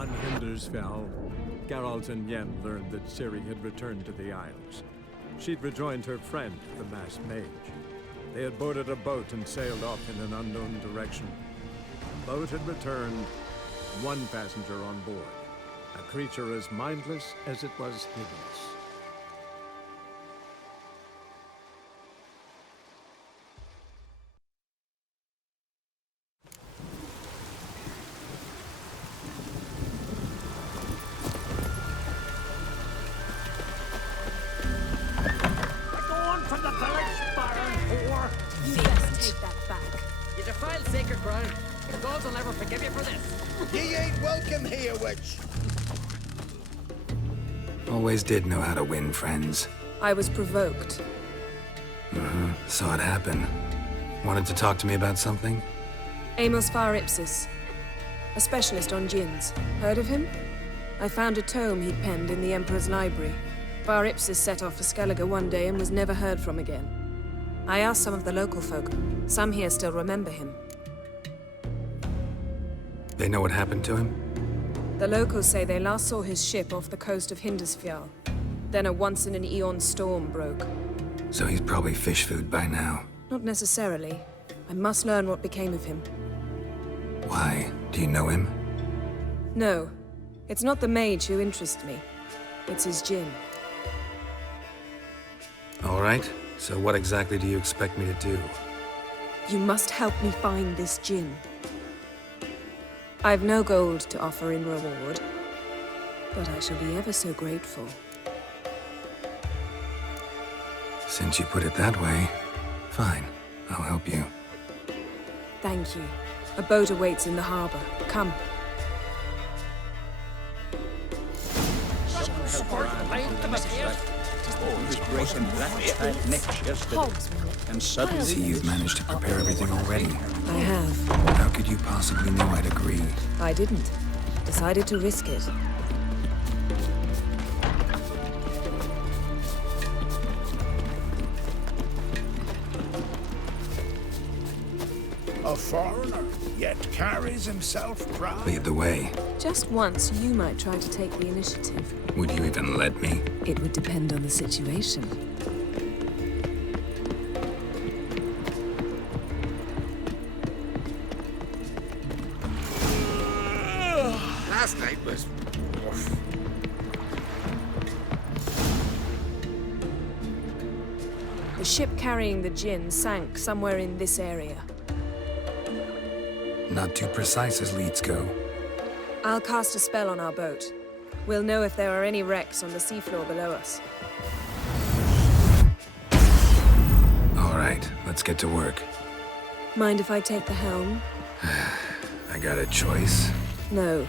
On Hindersfell, Geralt and Yen learned that Ciri had returned to the Isles. She'd rejoined her friend, the masked mage. They had boarded a boat and sailed off in an unknown direction. The boat had returned, one passenger on board, a creature as mindless as it was hideous. Sacred ground. The gods will never forgive you for this. Ye ain't welcome here, witch. Always did know how to win friends. I was provoked. Saw it happen. Wanted to talk to me about something? Amos Far Ipsis, a specialist on djinns. Heard of him? I found a tome he'd penned in the Emperor's library. Far Ipsis set off for Skellige one day and was never heard from again. I asked some of the local folk. Some here still remember him. They know what happened to him? The locals say they last saw his ship off the coast of Hindersfjall. Then a once-in-an-eon storm broke. So he's probably fish food by now. Not necessarily. I must learn what became of him. Why? Do you know him? No. It's not the mage who interests me. It's his djinn. All right. So what exactly do you expect me to do? You must help me find this djinn. I've no gold to offer in reward, but I shall be ever so grateful. Since you put it that way, fine. I'll help you. Thank you. A boat awaits in the harbor. Come. See, you've managed to prepare everything already. I have. How could you possibly know I'd agree? I didn't. Decided to risk it. A foreigner, yet carries himself proud. Lead the way. Just once, you might try to take the initiative. Would you even let me? It would depend on the situation. Last night was rough. The ship carrying the djinn sank somewhere in this area. Not too precise as leads go. I'll cast a spell on our boat. We'll know if there are any wrecks on the seafloor below us. All right, let's get to work. Mind if I take the helm? I got a choice. No.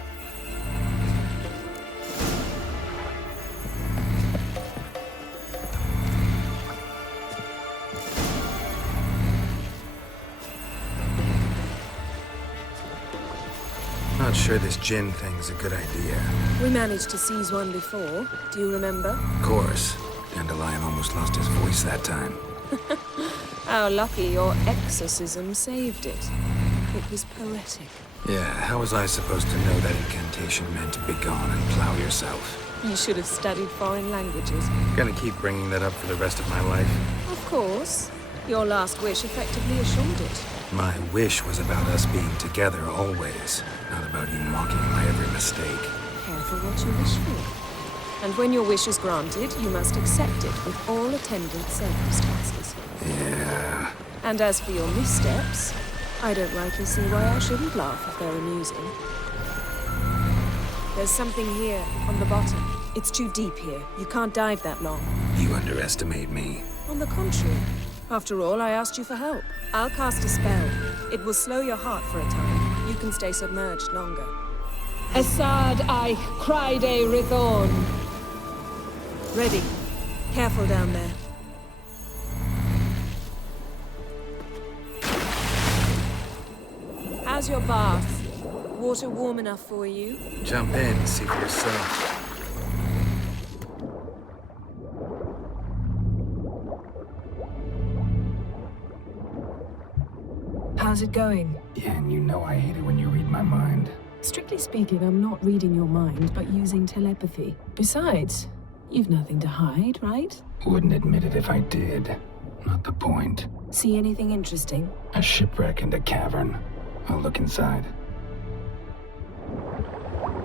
Not sure this djinn thing's a good idea. We managed to seize one before. Do you remember? Of course. Dandelion almost lost his voice that time. How lucky your exorcism saved it. It was poetic. Yeah, how was I supposed to know that incantation meant begone and plow yourself? You should have studied foreign languages. Gonna keep bringing that up for the rest of my life. Of course. Your last wish effectively assured it. My wish was about us being together always, not about you mocking my every mistake. Careful what you wish for. And when your wish is granted, you must accept it with all attendant circumstances. Yeah. And as for your missteps, I don't rightly see why I shouldn't laugh if they're amusing. There's something here, on the bottom. It's too deep here. You can't dive that long. You underestimate me. On the contrary. After all, I asked you for help. I'll cast a spell. It will slow your heart for a time. You can stay submerged longer. Assad I Cride Rithorn. Ready. Careful down there. How's your bath? Water warm enough for you? Jump in, see for yourself. How's it going? Yeah, and you know I hate it when you read my mind. Strictly speaking, I'm not reading your mind, but using telepathy. Besides, you've nothing to hide, right? Wouldn't admit it if I did. Not the point. See anything interesting? A shipwreck and a cavern. I'll look inside.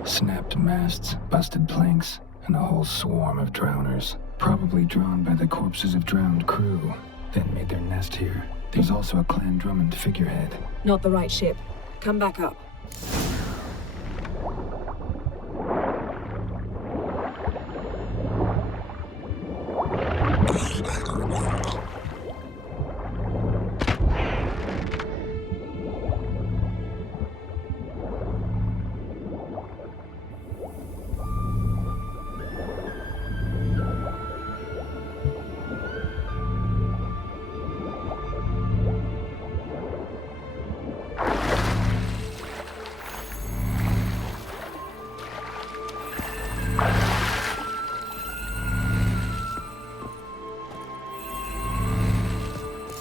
Snapped masts, busted planks, and a whole swarm of drowners. Probably drawn by the corpses of drowned crew, then made their nest here. There's also a Clan Drummond figurehead. Not the right ship. Come back up.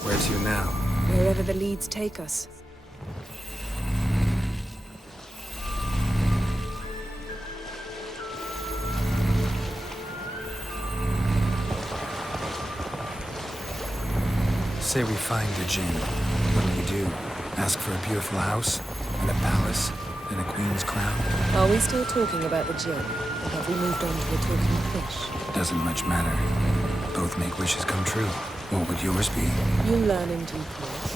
Where to now? Wherever the leads take us. Say we find the Jinn. What'll you do? Ask for a beautiful house? And a palace? And a queen's crown? Are we still talking about the Jinn? Or have we moved on to the talking fish? Doesn't much matter. Both make wishes come true. What would yours be? You'll learn in due course.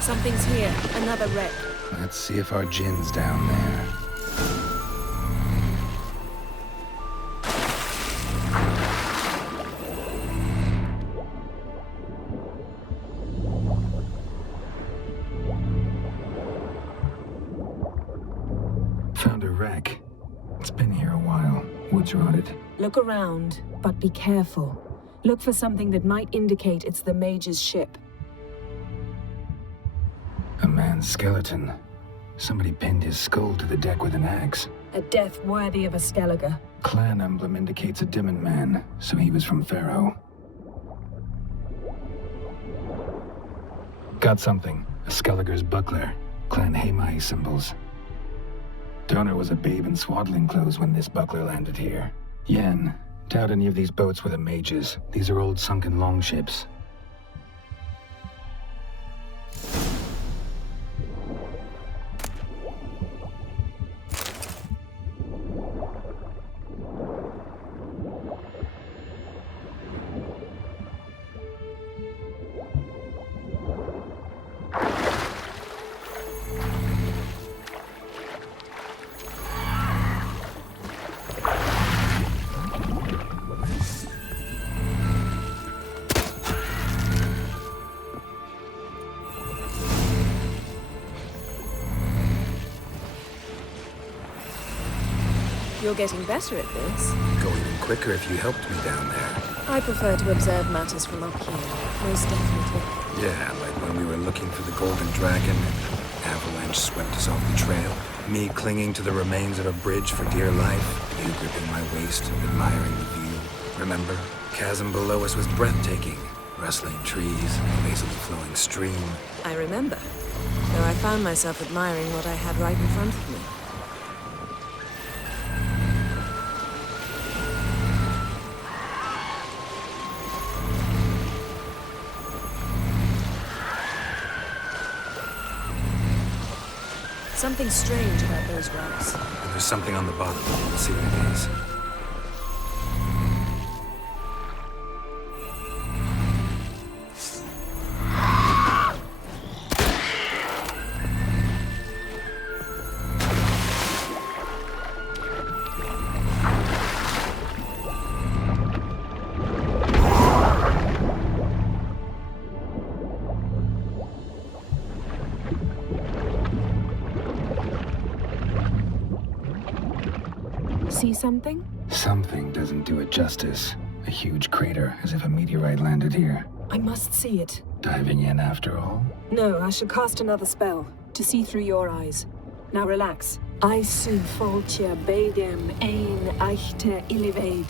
Something's here. Another wreck. Let's see if our Jinn's down there. Found a wreck. It's been here a while. Wood's rotted. Look around, but be careful. Look for something that might indicate it's the Mage's ship. A man's skeleton. Somebody pinned his skull to the deck with an axe. A death worthy of a Skellige. Clan emblem indicates a Dimmen man, so he was from Pharaoh. Got something. A Skellige's buckler. Clan Hamai symbols. Donor was a babe in swaddling clothes when this buckler landed here. Yen, doubt any of these boats were the Mage's. These are old sunken longships. You're getting better at this. Go even quicker if you helped me down there. I prefer to observe matters from up here, most definitely. Yeah, like when we were looking for the Golden Dragon and the avalanche swept us off the trail. Me clinging to the remains of a bridge for dear life. You gripping my waist, admiring the view. Remember? Chasm below us was breathtaking. Rustling trees, a lazily flowing stream. I remember, though I found myself admiring what I had right in front of me. Something strange about those rocks. And there's something on the bottom. We'll see what it is. See something? Something doesn't do it justice. A huge crater, as if a meteorite landed here. I must see it. Diving in after all? No, I shall cast another spell, to see through your eyes. Now relax. Isu Foltia Bedem Ein Eichte Illivaid.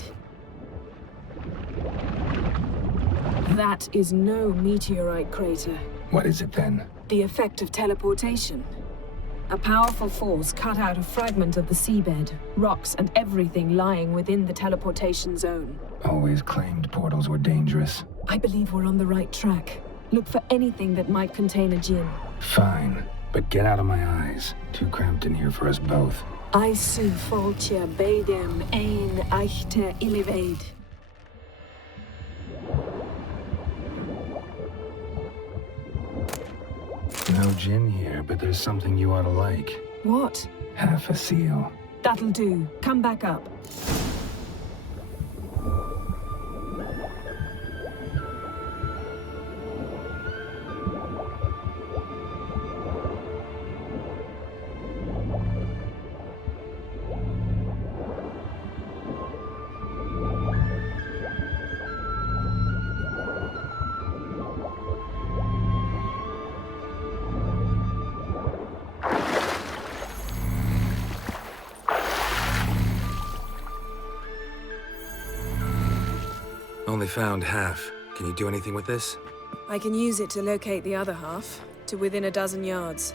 That is no meteorite crater. What is it then? The effect of teleportation. A powerful force cut out a fragment of the seabed, rocks and everything lying within the teleportation zone. Always claimed portals were dangerous. I believe we're on the right track. Look for anything that might contain a djinn. Fine, but get out of my eyes. Too cramped in here for us both. Isu Foltia Bedem Ein Eichte Illivaid. No gin here, but there's something you ought to like. What? Half a seal. That'll do. Come back up. Only found half. Can you do anything with this? I can use it to locate the other half, to within a dozen yards.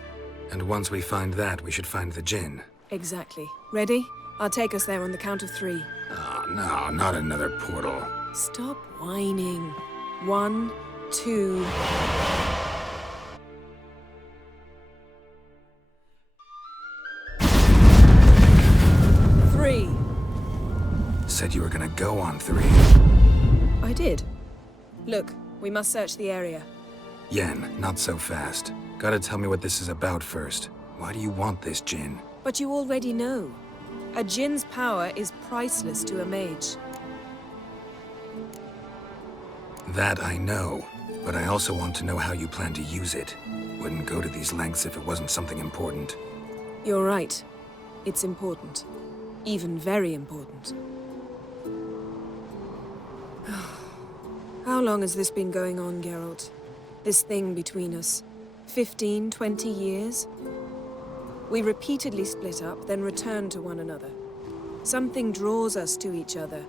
And once we find that, we should find the gin. Exactly. Ready? I'll take us there on the count of 3. Oh, no, not another portal. Stop whining. 1, 2... Three. Said you were gonna go on 3. I did. Look, we must search the area. Yen, not so fast. Gotta tell me what this is about first. Why do you want this gin? But you already know. A djinn's power is priceless to a mage. That I know, but I also want to know how you plan to use it. Wouldn't go to these lengths if it wasn't something important. You're right. It's important. Even very important. How long has this been going on, Geralt? This thing between us? 15, 20 years? We repeatedly split up, then returned to one another. Something draws us to each other,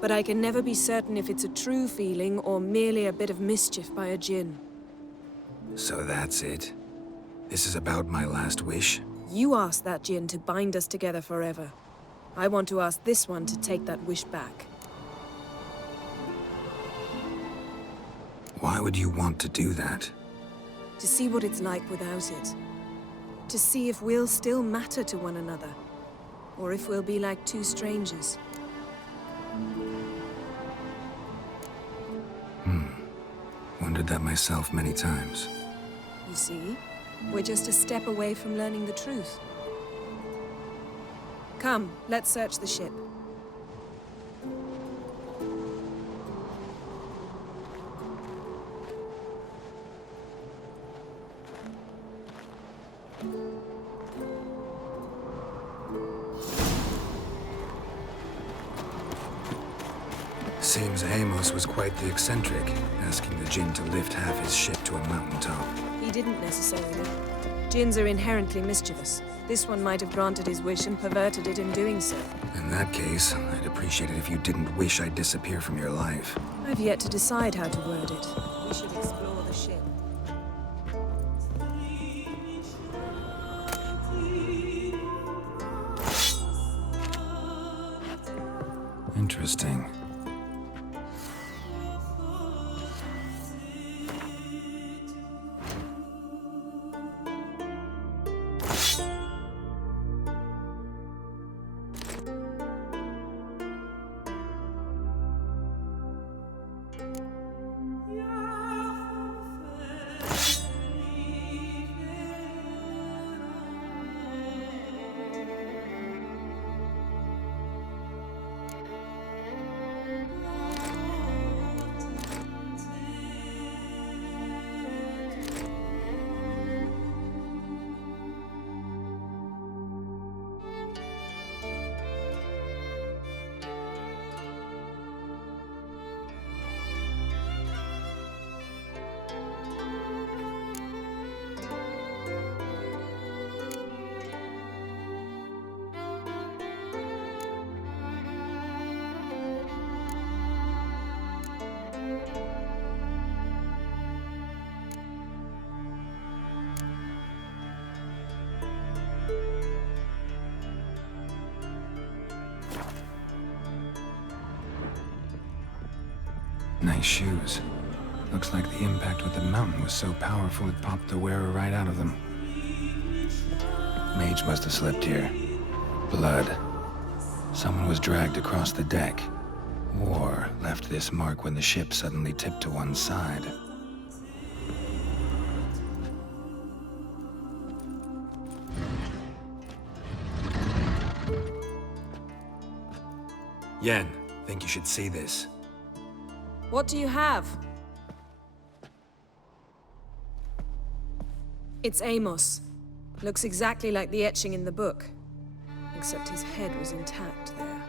but I can never be certain if it's a true feeling or merely a bit of mischief by a djinn. So that's it? This is about my last wish? You asked that djinn to bind us together forever. I want to ask this one to take that wish back. Why would you want to do that? To see what it's like without it. To see if we'll still matter to one another. Or if we'll be like two strangers. Wondered that myself many times. You see, we're just a step away from learning the truth. Come, let's search the ship. Seems Amos was quite the eccentric, asking the djinn to lift half his ship to a mountaintop. He didn't necessarily. Djinns are inherently mischievous. This one might have granted his wish and perverted it in doing so. In that case, I'd appreciate it if you didn't wish I'd disappear from your life. I've yet to decide how to word it. We should explore the ship. Interesting. Nice shoes. Looks like the impact with the mountain was so powerful it popped the wearer right out of them. Mage must have slept here. Blood. Someone was dragged across the deck. Or left this mark when the ship suddenly tipped to one side. Yen, think you should see this. What do you have? It's Amos. Looks exactly like the etching in the book. Except his head was intact there.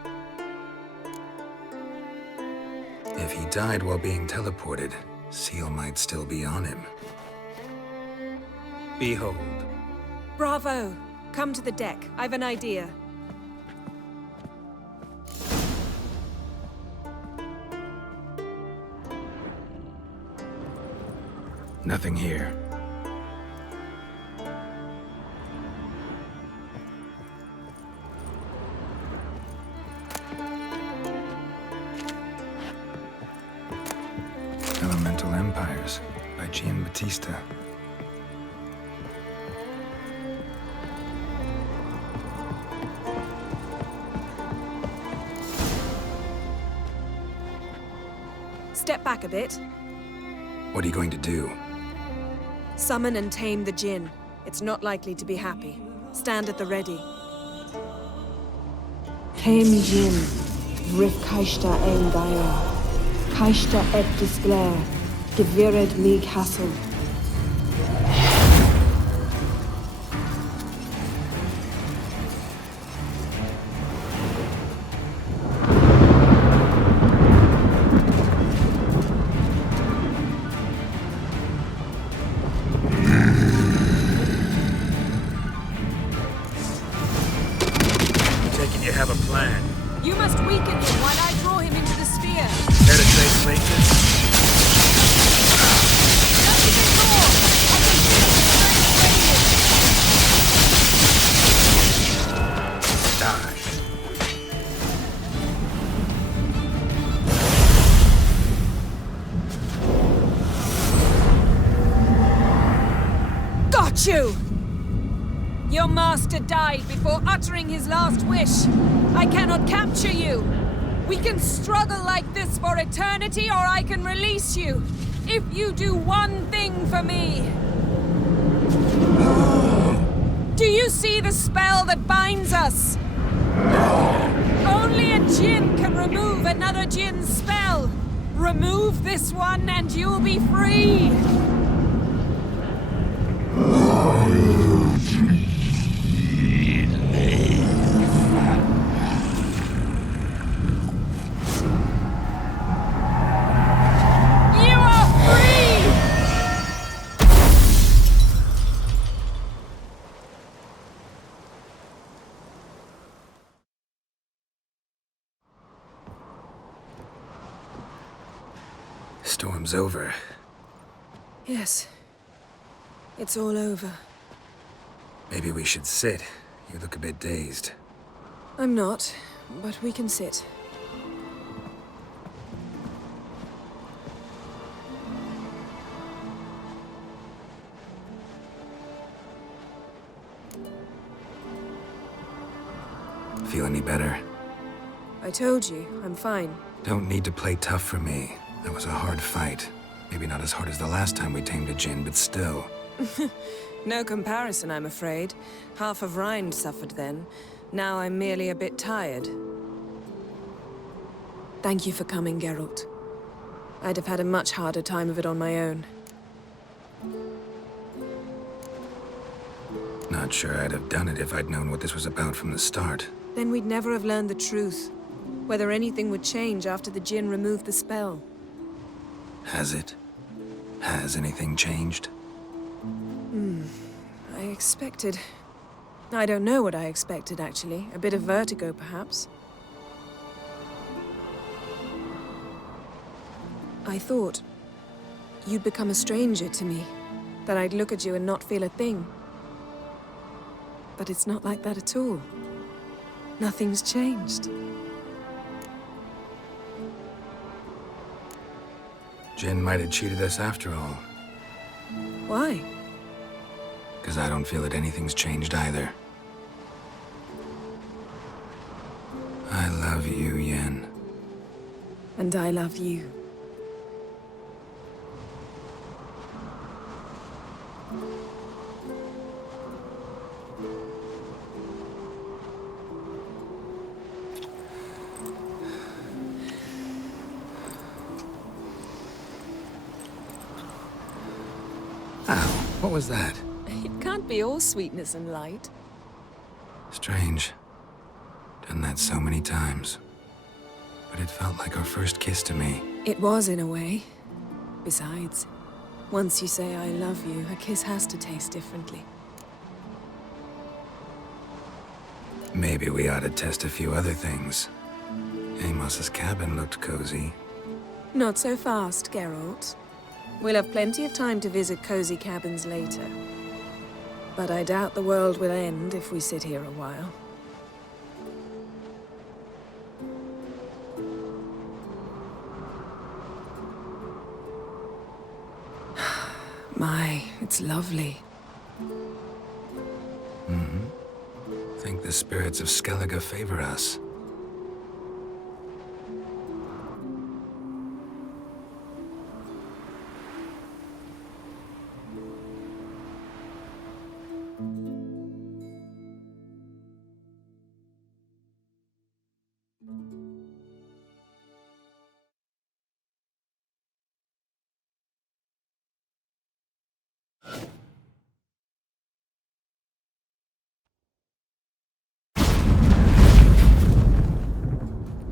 If he died while being teleported, Seal might still be on him. Behold. Bravo! Come to the deck. I've an idea. Nothing here. Elemental Empires by Giambattista. Step back a bit. What are you going to do? Summon and tame the Jinn. It's not likely to be happy. Stand at the ready. Tame Jinn, Vrif Kaishta ein Gaia, Kaishta et Disglair, Gevired mig Hassel. You have a plan. You must weaken him while I draw him into the sphere. Penetrate places? Just a bit more. I can feel Die. Got you! Your master died before uttering his last wish. I cannot capture you. We can struggle like this for eternity, or I can release you. If you do one thing for me. Do you see the spell that binds us? Only a Jinn can remove another Jinn's spell. Remove this one and you'll be free. Storm's over. Yes. It's all over. Maybe we should sit. You look a bit dazed. I'm not, but we can sit. Feel any better? I told you, I'm fine. Don't need to play tough for me. That was a hard fight. Maybe not as hard as the last time we tamed a Jinn, but still. No comparison, I'm afraid. Half of Rhind suffered then. Now I'm merely a bit tired. Thank you for coming, Geralt. I'd have had a much harder time of it on my own. Not sure I'd have done it if I'd known what this was about from the start. Then we'd never have learned the truth. Whether anything would change after the Jinn removed the spell. Has it? Has anything changed? I expected... I don't know what I expected, actually. A bit of vertigo, perhaps. I thought you'd become a stranger to me. That I'd look at you and not feel a thing. But it's not like that at all. Nothing's changed. Jin might have cheated us after all. Why? Because I don't feel that anything's changed either. I love you, Yen. And I love you. Ow, what was that? It can't be all sweetness and light. Strange. Done that so many times. But it felt like our first kiss to me. It was, in a way. Besides, once you say I love you, a kiss has to taste differently. Maybe we ought to test a few other things. Amos's cabin looked cozy. Not so fast, Geralt. We'll have plenty of time to visit cozy cabins later. But I doubt the world will end if we sit here a while. My, it's lovely. Think the spirits of Skellige favor us.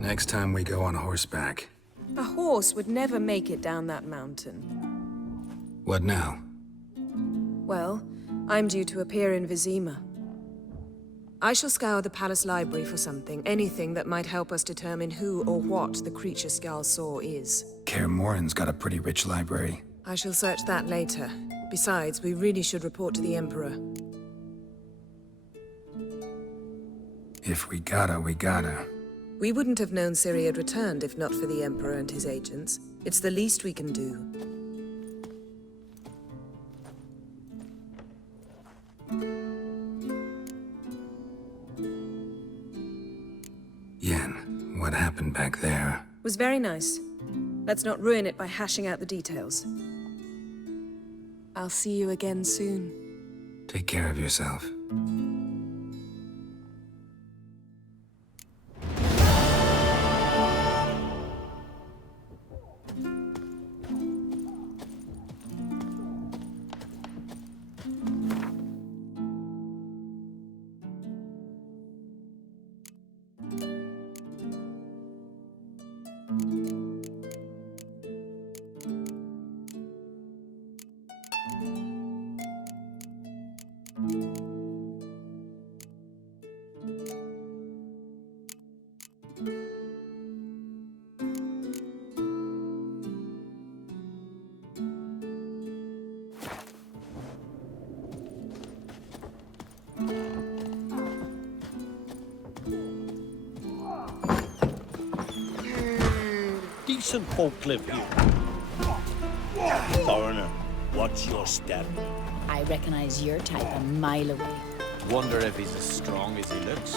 Next time we go on horseback. A horse would never make it down that mountain. What now? Well, I'm due to appear in Vizima. I shall scour the palace library for something, anything that might help us determine who or what the creature Skal saw is. Kaer Morhen's got a pretty rich library. I shall search that later. Besides, we really should report to the Emperor. If we gotta, we gotta. We wouldn't have known Ciri had returned if not for the Emperor and his agents. It's the least we can do. Yen, what happened back there? Was very nice. Let's not ruin it by hashing out the details. I'll see you again soon. Take care of yourself. Decent folk live here. Foreigner, what's your step? I recognize your type a mile away. Wonder if he's as strong as he looks.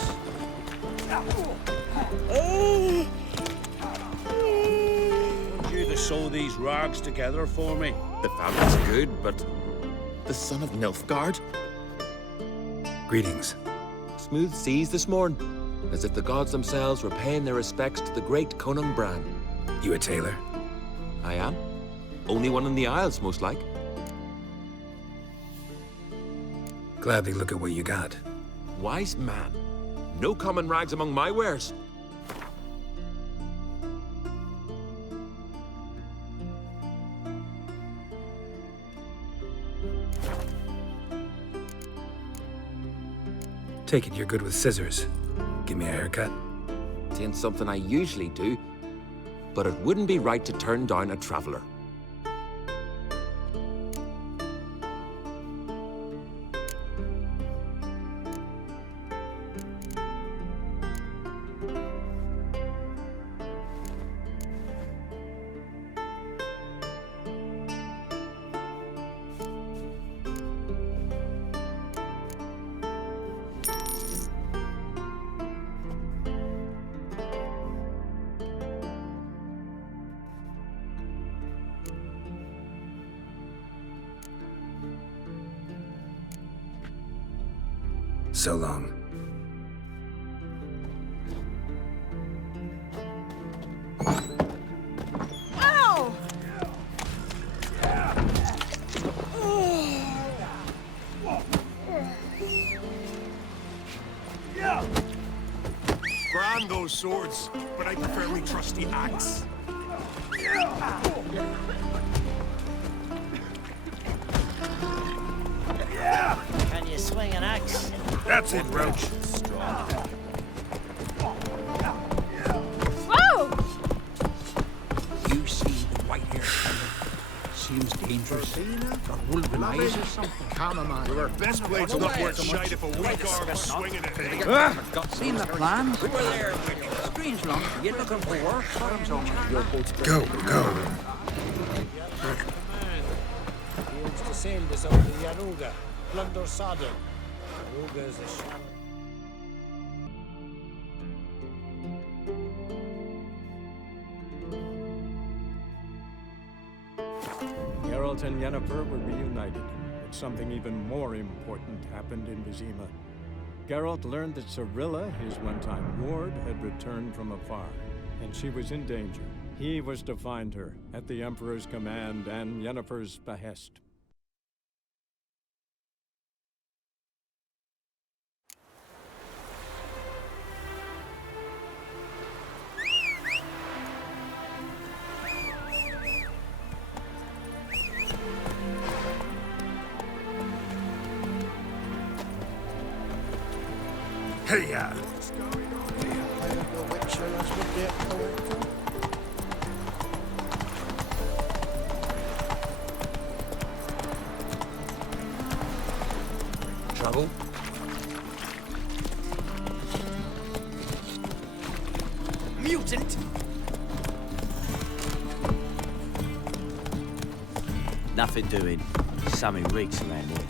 Want you to sew these rags together for me? The fabric's good, but the son of Nilfgaard? Greetings. Smooth seas this morn, as if the gods themselves were paying their respects to the great Conan Bran. You a tailor? I am. Only one in the Isles, most like. Gladly look at what you got. Wise man. No common rags among my wares. Take it you're good with scissors. Give me a haircut. It ain't something I usually do, but it wouldn't be right to turn down a traveler. So long. Ow! Grand those swords, but I prefer my trusty axe. Can you swing an axe? That's it, Roach. Whoa! You see the white-haired fellow? Seems dangerous. Got wolven eyes or something. Well, our best blade's not worth shite if a weak arm is swinging it. Seen the plan? We were there. Strange lump. You looking for work? Bottoms on your boat's Go. He owns to sail this out of the Yaruga. Plunder Sodom. Yaruga is a shallow. Geralt and Yennefer were reunited, but something even more important happened in Vizima. Geralt learned that Cirilla, his one-time ward, had returned from afar, and she was in danger. He was to find her, at the Emperor's command and Yennefer's behest. Hey, trouble. Mutant! Nothing doing. Something reeks around here.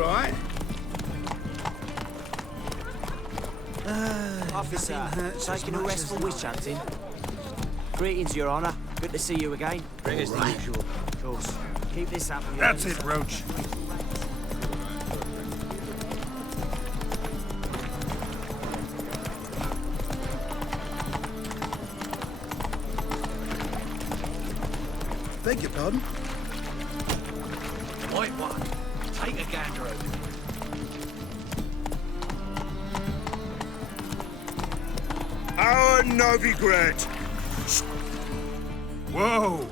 right. Officer, taking a rest for witch hunting. Greetings, Your Honor. Good to see you again. Bring us the usual. Of course. Keep this up. That's it, Roach. Beg your pardon? White one. Take a gander over. Our Novigrad. Whoa.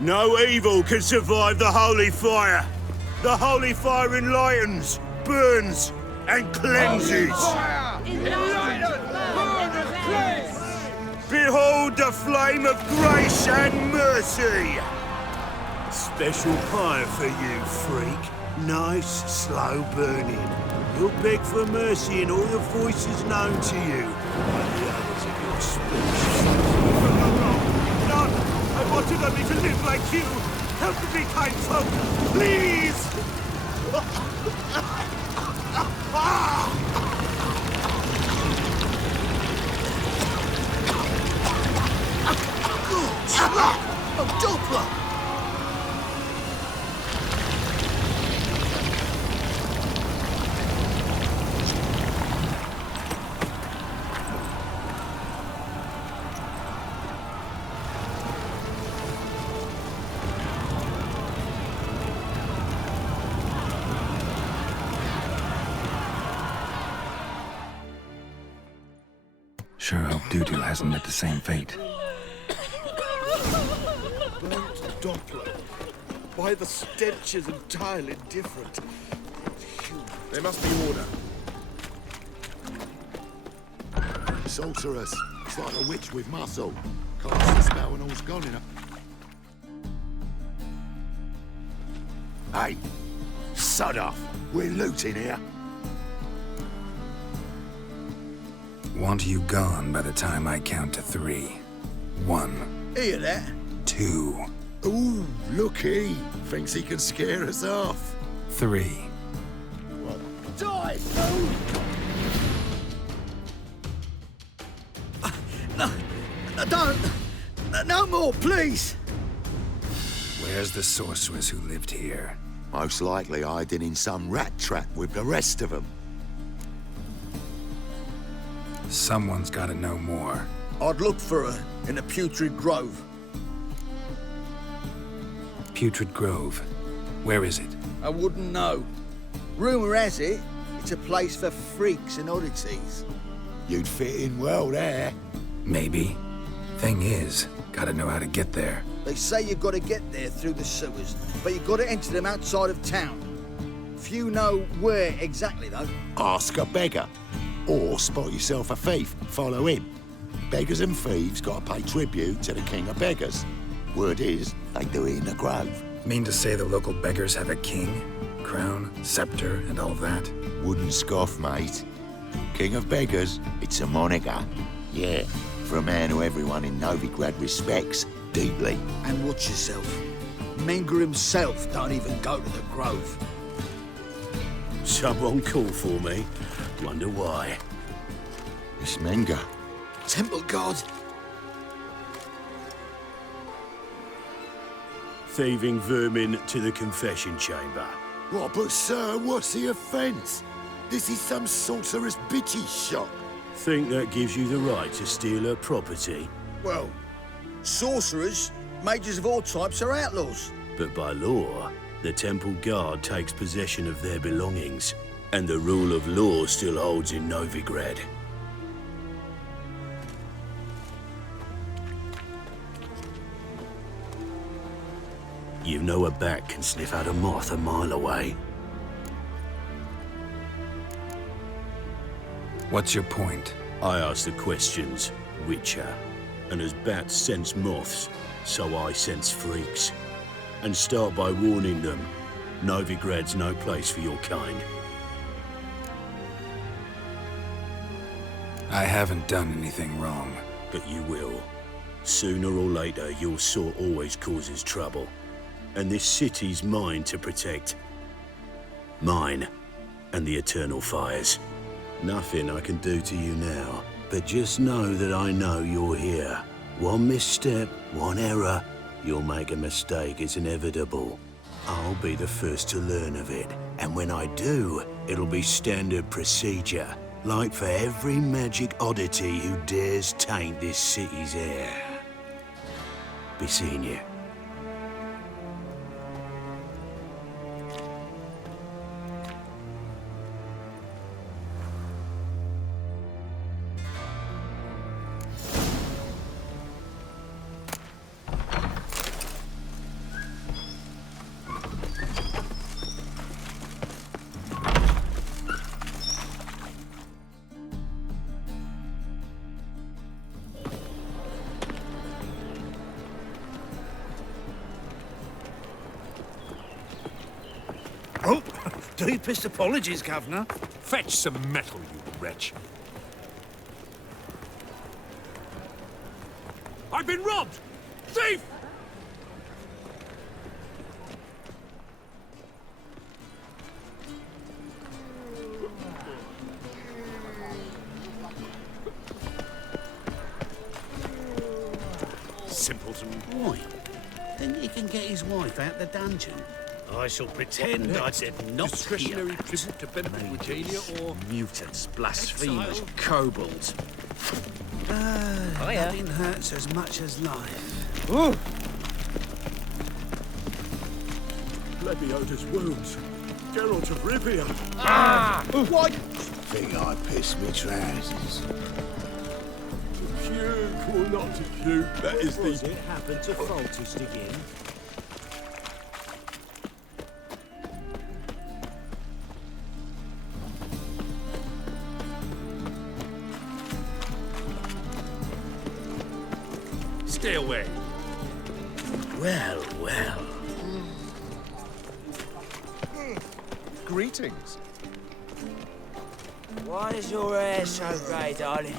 No evil can survive the holy fire. The holy fire enlightens, burns, and cleanses. Behold the flame of grace and mercy. Special fire for you, freak. Nice, slow burning. You'll beg for mercy in all the voices known to you. And the others of your species. None! I wanted only to live like you! Help me, kind folk! Please! Oh, Doppler! Sure hope Dudu hasn't met the same fate. Burnt Doppler. Why, the stench is entirely different. There must be order. Sorceress. It's like a witch with muscle. Cast the spell and all's gone in her. Hey, sod off. We're looting here. Want you gone by the time I count to 3. 1. Hear that? 2. Ooh, looky. Thinks he can scare us off. 3. Die, fool! No, don't! No more, please! Where's the sorceress who lived here? Most likely hiding in some rat trap with the rest of them. Someone's gotta know more. I'd look for her in the Putrid Grove. Putrid Grove. Where is it? I wouldn't know. Rumour has it, it's a place for freaks and oddities. You'd fit in well there. Maybe. Thing is, gotta know how to get there. They say you've got to get there through the sewers, but you've got to enter them outside of town. Few know where exactly, though. Ask a beggar. Or spot yourself a thief, follow him. Beggars and thieves gotta pay tribute to the king of beggars. Word is, they do it in the grove. Mean to say the local beggars have a king, crown, scepter, and all that? Wouldn't scoff, mate. King of beggars, it's a moniker. Yeah, for a man who everyone in Novigrad respects deeply. And watch yourself. Menger himself don't even go to the grove. Someone called for me. Wonder why. It's Menger. Temple God. Thieving vermin to the confession chamber. What, but sir, what's the offence? This is some sorcerer's bitch's shop. Think that gives you the right to steal her property? Well, sorcerers, mages of all types are outlaws. But by law, the temple guard takes possession of their belongings, and the rule of law still holds in Novigrad. You know a bat can sniff out a moth a mile away. What's your point? I ask the questions, Witcher. And as bats sense moths, so I sense freaks. And start by warning them, Novigrad's no place for your kind. I haven't done anything wrong. But you will. Sooner or later, your sort always causes trouble. And this city's mine to protect. Mine and the eternal fires. Nothing I can do to you now, but just know that I know you're here. One misstep, one error, you'll make a mistake, it's inevitable. I'll be the first to learn of it, and when I do, it'll be standard procedure, like for every magic oddity who dares taint this city's air. Be seeing you. Oh, deepest apologies, Governor. Fetch some metal, you wretch. I've been robbed! Thief! Simpleton. Why? Then he can get his wife out the dungeon. I shall pretend I did not discretionary hear tribute to benefit Regina or mutants, blasphemers, kobolds. Nothing hurts as much as life. Ooh. Lebioda's wounds. Geralt of Rivia. What? Think I pissed me trousers. Puke or not to puke, that is was the... it happened to Foltest again? Stay away. Well, well. greetings. Why is your hair so grey, darling?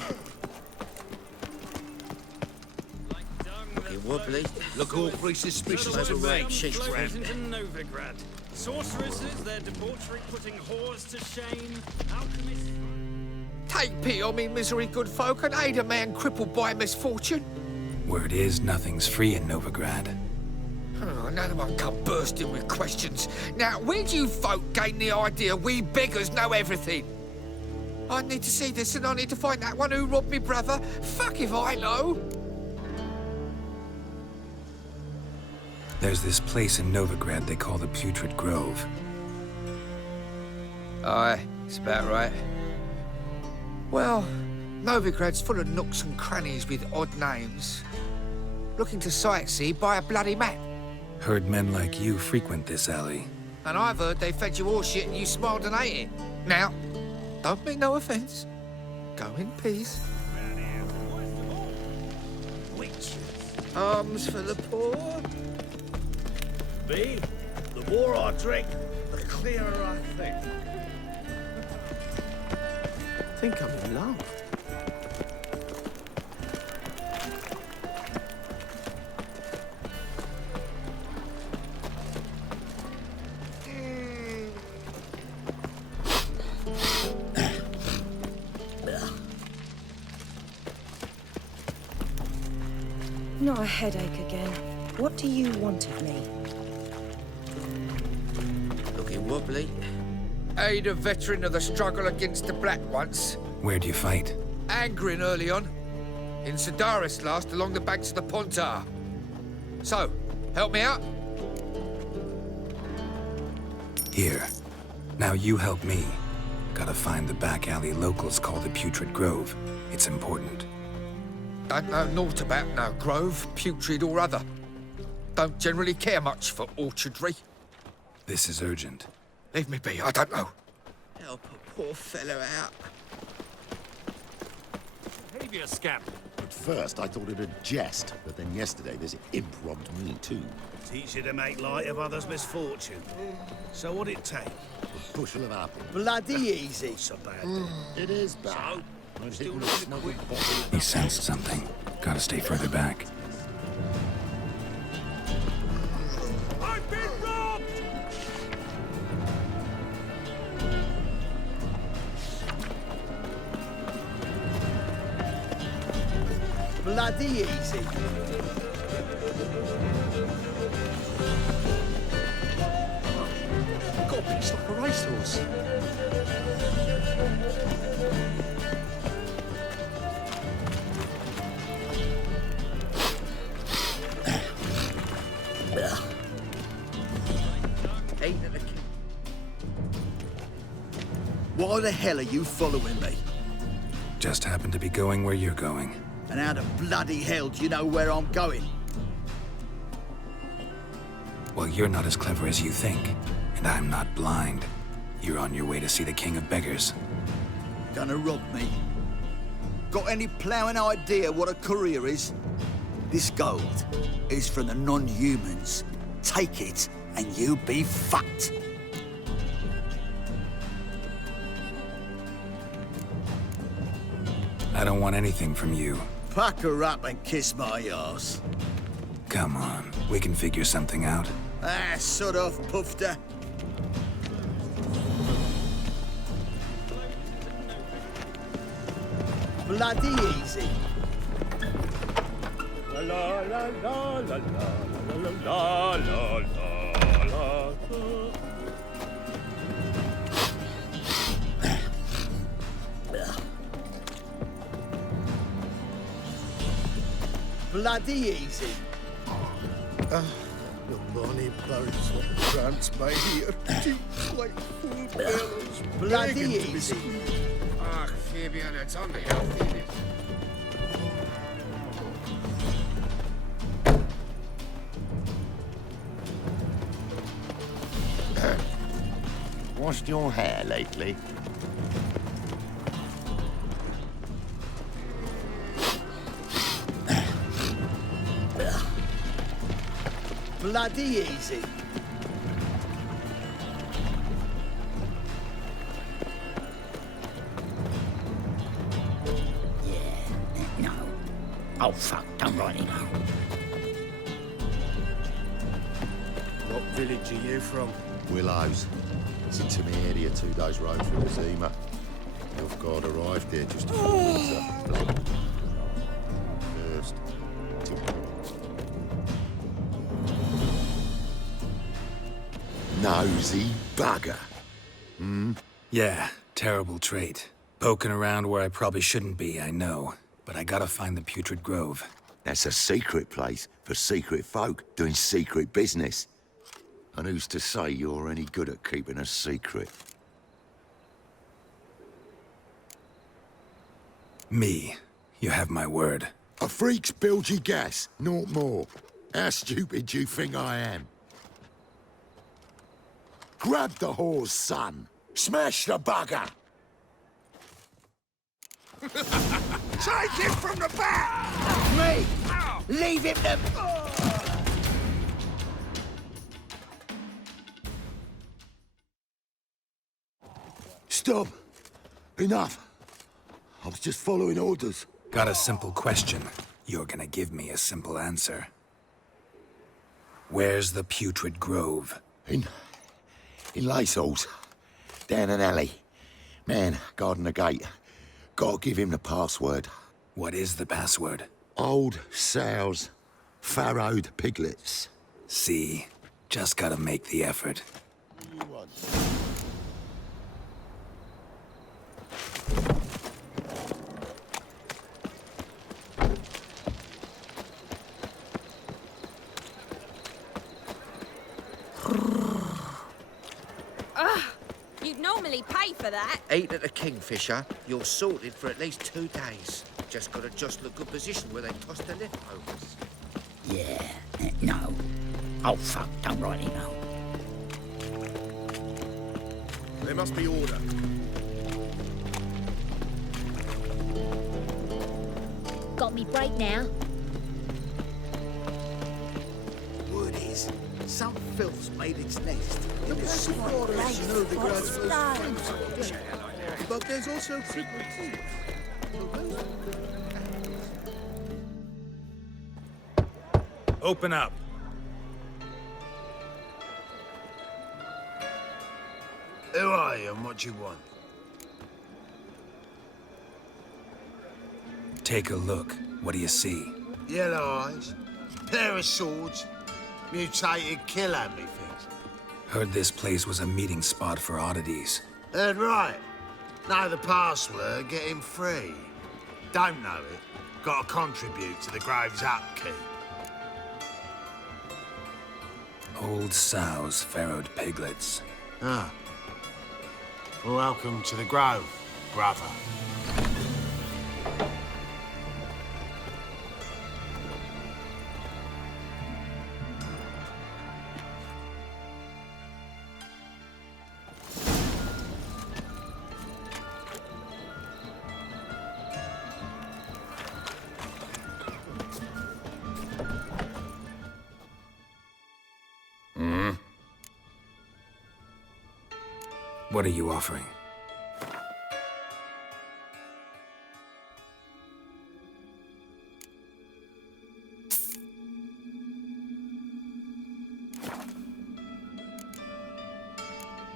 Looking wobbly. Look awfully suspicious of a rape she's into Novigrad. Sorceresses, their debauchery putting whores to shame. Alchemists... Take pity on me, misery, good folk, and aid a man crippled by misfortune. Word is, nothing's free in Novigrad. Oh, another one come bursting with questions. Now, where do you folk gain the idea we beggars know everything? I need to see this, and I need to find that one who robbed me brother. Fuck if I know. There's this place in Novigrad they call the Putrid Grove. Aye, it's about right. Well, Novigrad's full of nooks and crannies with odd names. Looking to sightsee, buy a bloody map. Heard men like you frequent this alley. And I've heard they fed you all shit and you smiled and ate it. Now, don't mean no offence. Go in peace. witches. Alms for the poor. Me? The more I drink, the clearer I think. I think I'm in love. Not a headache again. What do you want of me? Looking wobbly. Aid a veteran of the struggle against the Black once. Where'd you fight? Angrin early on. In Sedaris last, along the banks of the Pontar. So, help me out? Here. Now you help me. Gotta find the back alley locals call the Putrid Grove. It's important. Don't know naught about no grove, putrid or other. Don't generally care much for orchardry. This is urgent. Leave me be, I don't know. Help a poor fellow out. Behaviour, scamp. At first, I thought it a jest, but then yesterday this imp robbed me too. Teach you to make light of others' misfortune. So what'd it take? A bushel of apples. Bloody easy. It's a bad day. It is bad. I've hit with a smuggled bottle. He sensed something. Gotta stay further back. I've been robbed! Bloody easy. Got a piece like a racehorse. Why the hell are you following me? Just happen to be going where you're going. And how the bloody hell do you know where I'm going? Well, you're not as clever as you think. And I'm not blind. You're on your way to see the King of Beggars. Gonna rob me? Got any ploughing idea what a courier is? This gold is from the non-humans. Take it, and you be fucked. I don't want anything from you. Pack her up and kiss my arse. Come on, we can figure something out. Ah, sod off, Pufter. Bloody easy. La la la la la la la la la la. Bloody easy. The bonny birds of the trance by here. Deep like full bellows. Bloody begging to be easy. squeezed. Ah, Fabian, it's unhealthy, isn't it? Washed your hair lately? Bloody easy. Oh, fuck, don't rightly know. What village are you from? Willows. It's into my area, 2 days' road from Zima. Nilfgaard arrived there just before winter. First. Nosy bugger. Hmm? Yeah, terrible trait. Poking around where I probably shouldn't be, I know. But I gotta find the Putrid Grove. That's a secret place for secret folk doing secret business. And who's to say you're any good at keeping a secret? Me. You have my word. A freak's bilgy gas, naught more. How stupid do you think I am? Grab the whore's son. Smash the bugger! Take him from the back! Me! Leave him to... Stop! Enough! I was just following orders. Got a simple question. You're gonna give me a simple answer. Where's the Putrid Grove? In Lacehalls. Down an alley. Man, guarding the gate. Gotta give him the password. What is the password? Old sows. Farrowed piglets. See? Just gotta make the effort. You'd normally pay for that. Eat at the Kingfisher, you're sorted for at least 2 days. Just gotta jostle a good position where they toss the leftovers. Yeah, no. Oh, fuck, don't rightly know. There must be order. Got me break now. Word is, some filth's made its nest. The massive forest, you know, the grass was but there's also secret too. Open up. Who are you and what do you want? Take a look. What do you see? Yellow eyes, pair of swords, mutated killer, methinks. Heard this place was a meeting spot for oddities. Heard right. Know the password, get him free. Don't know it, gotta contribute to the Grove's upkeep. Old sows, farrowed piglets. Ah. Well, welcome to the Grove, brother. What are you offering?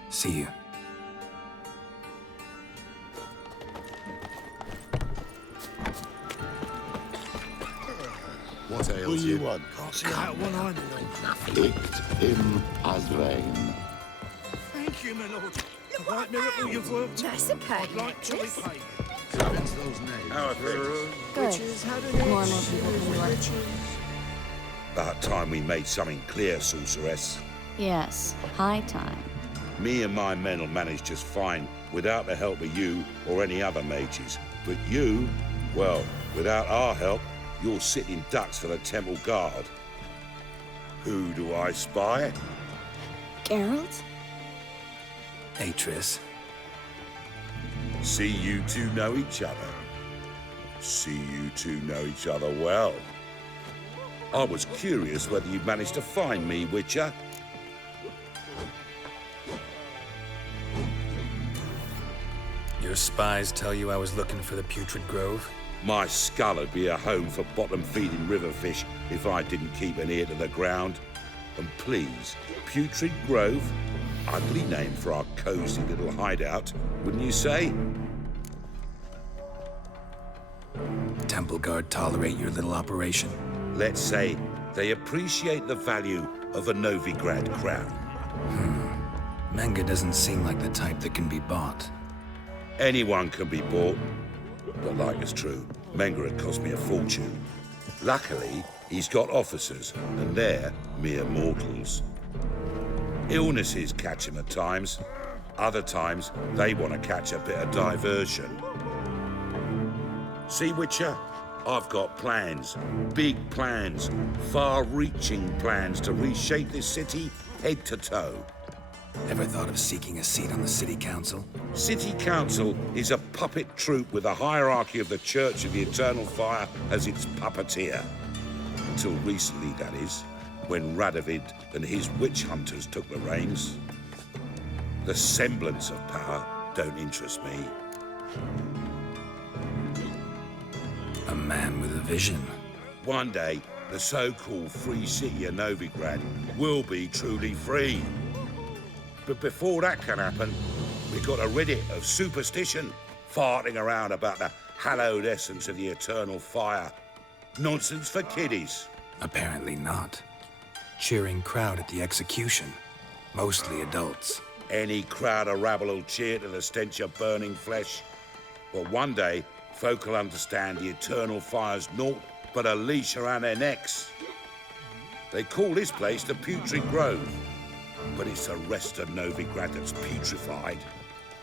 See you. What ails you? Want? Can't see out one eye, my lord. Licked him as rain. Thank you, my lord. A right miracle you've worked. That's okay. I'd like to repay you. What's those names? How are things? Witches had More and more people can do it. About time we made something clear, sorceress. Yes, high time. Me and my men will manage just fine without the help of you or any other mages. But you, well, without our help, you're sitting ducks for the temple guard. Who do I spy? Geralt? Atris. See you two know each other. See you two know each other well. I was curious whether you'd managed to find me, Witcher. Your spies tell you I was looking for the Putrid Grove? My skull would be a home for bottom-feeding river fish if I didn't keep an ear to the ground. And please, Putrid Grove, ugly name for our cosy little hideout, wouldn't you say? Temple Guard tolerate your little operation? Let's say they appreciate the value of a Novigrad crown. Menga doesn't seem like the type that can be bought. Anyone can be bought. But like it's true, Menga had cost me a fortune. Luckily, he's got officers, and they're mere mortals. Illnesses catch him at times. Other times, they want to catch a bit of diversion. See, Witcher? I've got plans. Big plans. Far-reaching plans to reshape this city head to toe. Ever thought of seeking a seat on the City Council? City Council is a puppet troupe with a hierarchy of the Church of the Eternal Fire as its puppeteer. Until recently, that is, when Radovid and his witch hunters took the reins. The semblance of power don't interest me. A man with a vision. One day, the so-called free city of Novigrad will be truly free. But before that can happen, we've got to rid it of superstition, farting around about the hallowed essence of the eternal fire. Nonsense for kiddies. Apparently not. Cheering crowd at the execution. Mostly adults. Any crowd of rabble will cheer to the stench of burning flesh. But one day, folk will understand the eternal fire's naught but a leash around their necks. They call this place the Putrid Grove. But it's the rest of Novigrad that's putrefied.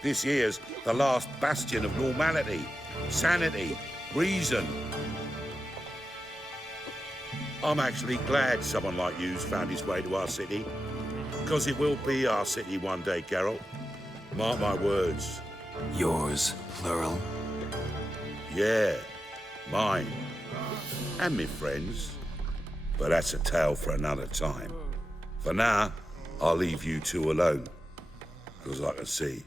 This here's the last bastion of normality, sanity, reason. I'm actually glad someone like you's found his way to our city. Because it will be our city one day, Geralt. Mark my words. Yours, plural. Yeah, mine. And me friends. But that's a tale for another time. For now, I'll leave you two alone. Because I can see,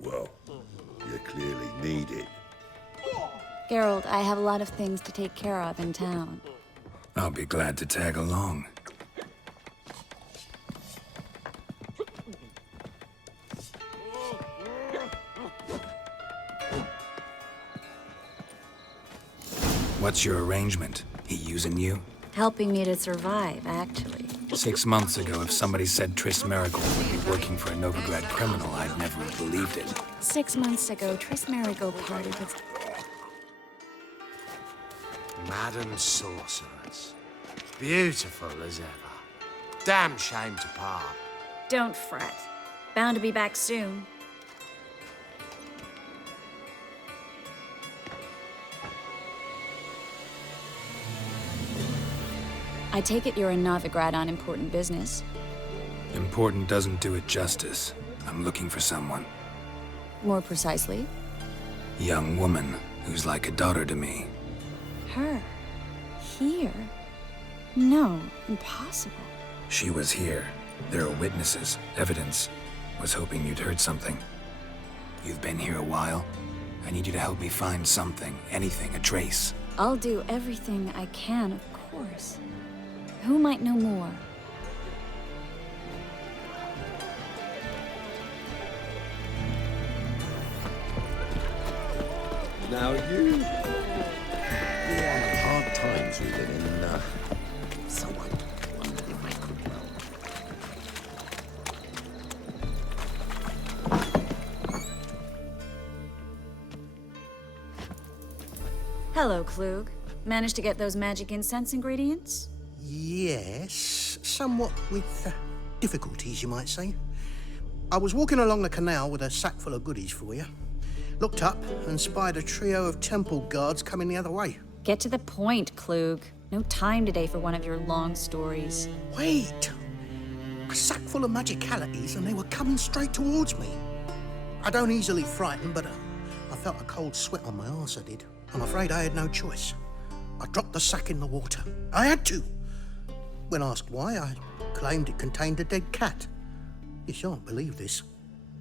well, you clearly need it. Geralt, I have a lot of things to take care of in town. I'll be glad to tag along. What's your arrangement? He using you? Helping me to survive, actually. 6 months ago, if somebody said Triss Marigold would be working for a Novigrad criminal, I'd never have believed it. 6 months ago, Triss Marigold parted with... Madam Sorceress. Beautiful as ever. Damn shame to part. Don't fret. Bound to be back soon. I take it you're in Novigrad on important business. Important doesn't do it justice. I'm looking for someone. More precisely? Young woman who's like a daughter to me. Her? Here? No, impossible. She was here. There are witnesses, evidence. Was hoping you'd heard something. You've been here a while. I need you to help me find something, anything, a trace. I'll do everything I can, of course. Who might know more? Now you... Yeah, hard times we live in, someone wondered if I could Hello, Klug. Managed to get those magic incense ingredients? Yes, somewhat with difficulties, you might say. I was walking along the canal with a sack full of goodies for you. Looked up and spied a trio of temple guards coming the other way. Get to the point, Klug. No time today for one of your long stories. Wait! A sack full of magicalities and they were coming straight towards me. I don't easily frighten, but I felt a cold sweat on my arse, I did. I'm afraid I had no choice. I dropped the sack in the water. I had to. When asked why, I claimed it contained a dead cat. You shan't believe this,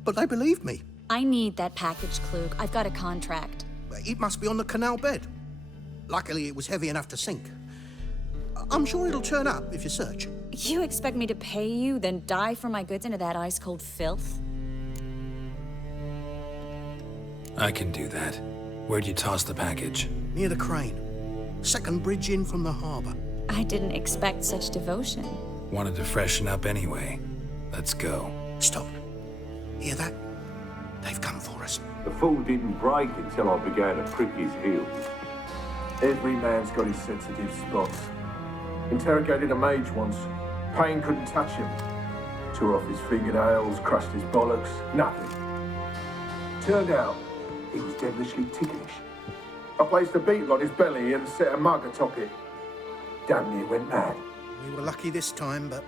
but they believed me. I need that package, Klug. I've got a contract. It must be on the canal bed. Luckily, it was heavy enough to sink. I'm sure it'll turn up if you search. You expect me to pay you, then dive for my goods into that ice-cold filth? I can do that. Where'd you toss the package? Near the crane. Second bridge in from the harbor. I didn't expect such devotion. Wanted to freshen up anyway. Let's go. Stop. Hear that? They've come for us. The fool didn't break until I began to prick his heels. Every man's got his sensitive spots. Interrogated a mage once. Pain couldn't touch him. Tore off his fingernails, crushed his bollocks, nothing. Turned out, he was devilishly ticklish. I placed a beetle on his belly and set a mug atop it. Damn near went mad. We were lucky this time, but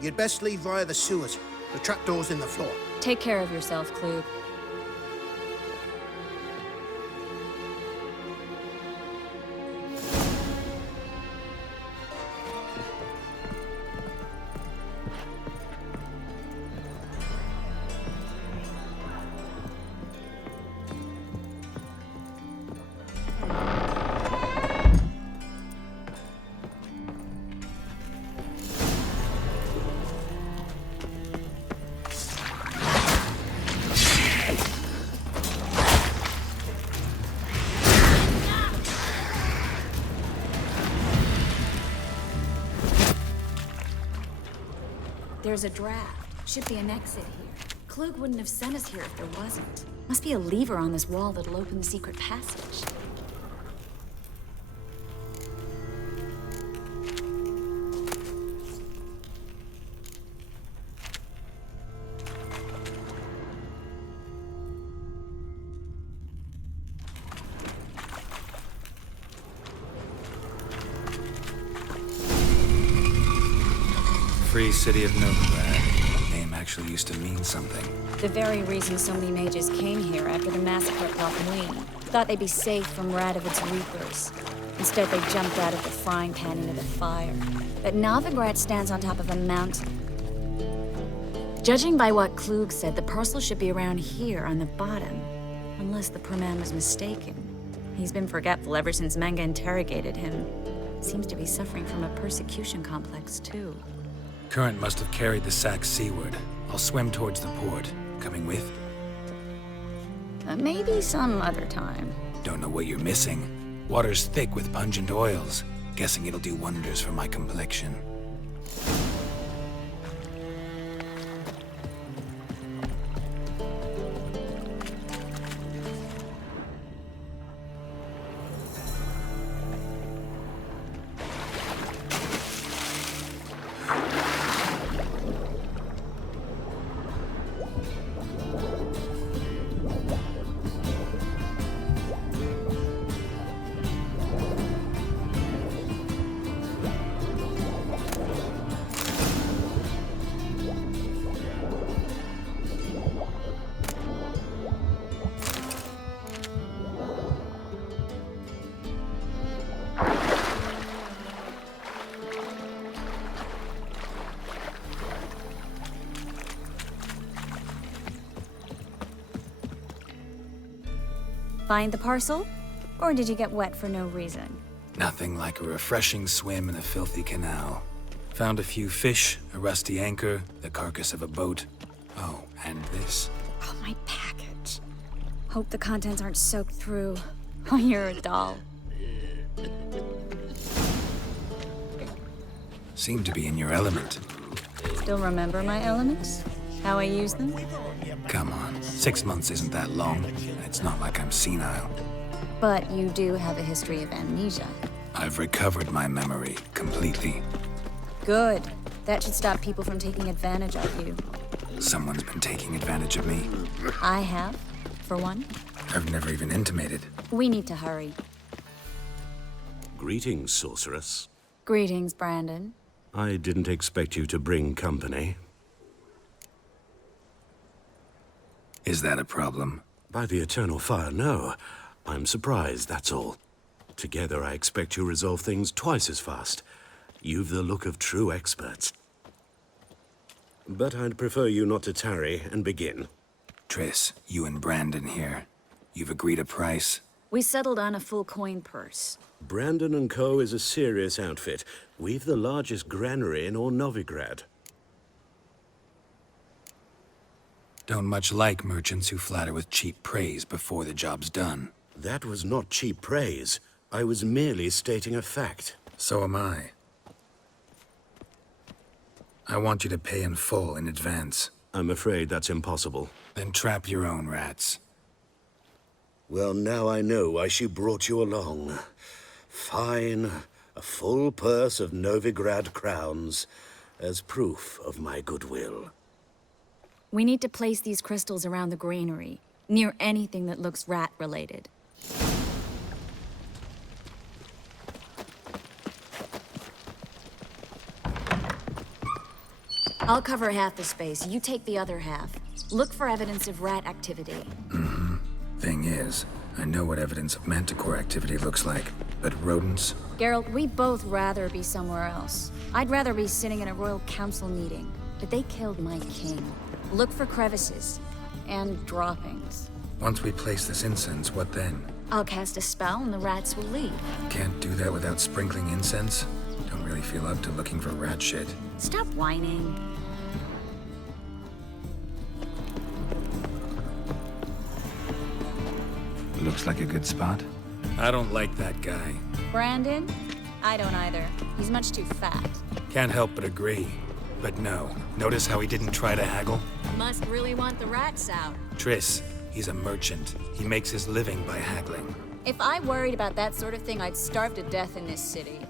you'd best leave via the sewers. The trapdoor's in the floor. Take care of yourself, Klug. There's a draft. Should be an exit here. Klug wouldn't have sent us here if there wasn't. Must be a lever on this wall that'll open the secret passage. Free City of Novigrad. Name actually used to mean something. The very reason so many mages came here after the massacre at Lochmuin. Thought they'd be safe from Radovid's reapers. Instead, they jumped out of the frying pan into the fire. But Novigrad stands on top of a mountain. Judging by what Klug said, the parcel should be around here on the bottom. Unless the poor man was mistaken. He's been forgetful ever since Manga interrogated him. Seems to be suffering from a persecution complex, too. Current must have carried the sack seaward. I'll swim towards the port. Coming with? Maybe some other time. Don't know what you're missing. Water's thick with pungent oils. Guessing it'll do wonders for my complexion. Find the parcel? Or did you get wet for no reason? Nothing like a refreshing swim in a filthy canal. Found a few fish, a rusty anchor, the carcass of a boat. Oh, and this. Oh, my package. Hope the contents aren't soaked through. Oh, you're a doll. Seem to be in your element. Still remember my elements? How I use them? Come on, 6 months isn't that long, and it's not like I'm senile. But you do have a history of amnesia. I've recovered my memory completely. Good. That should stop people from taking advantage of you. Someone's been taking advantage of me. I have, for one. I've never even intimated. We need to hurry. Greetings, sorceress. Greetings, Brandon. I didn't expect you to bring company. Is that a problem? By the eternal fire, no. I'm surprised, that's all. Together, I expect you resolve things twice as fast. You've the look of true experts. But I'd prefer you not to tarry and begin. Triss, you and Brandon here. You've agreed a price. We settled on a full coin purse. Brandon & Co. is a serious outfit. We've the largest granary in all Novigrad. Don't much like merchants who flatter with cheap praise before the job's done. That was not cheap praise. I was merely stating a fact. So am I. I want you to pay in full in advance. I'm afraid that's impossible. Then trap your own rats. Well, now I know why she brought you along. Fine. A full purse of Novigrad crowns as proof of my goodwill. We need to place these crystals around the granary, near anything that looks rat-related. I'll cover half the space, you take the other half. Look for evidence of rat activity. Mm-hmm. Thing is, I know what evidence of manticore activity looks like, but rodents? Geralt, we'd both rather be somewhere else. I'd rather be sitting in a royal council meeting, but they killed my king. Look for crevices and droppings. Once we place this incense, what then? I'll cast a spell and the rats will leave. Can't do that without sprinkling incense? Don't really feel up to looking for rat shit. Stop whining. Looks like a good spot. I don't like that guy. Brandon? I don't either. He's much too fat. Can't help but agree. But no. Notice how he didn't try to haggle? Must really want the rats out. Triss, he's a merchant. He makes his living by haggling. If I worried about that sort of thing, I'd starve to death in this city.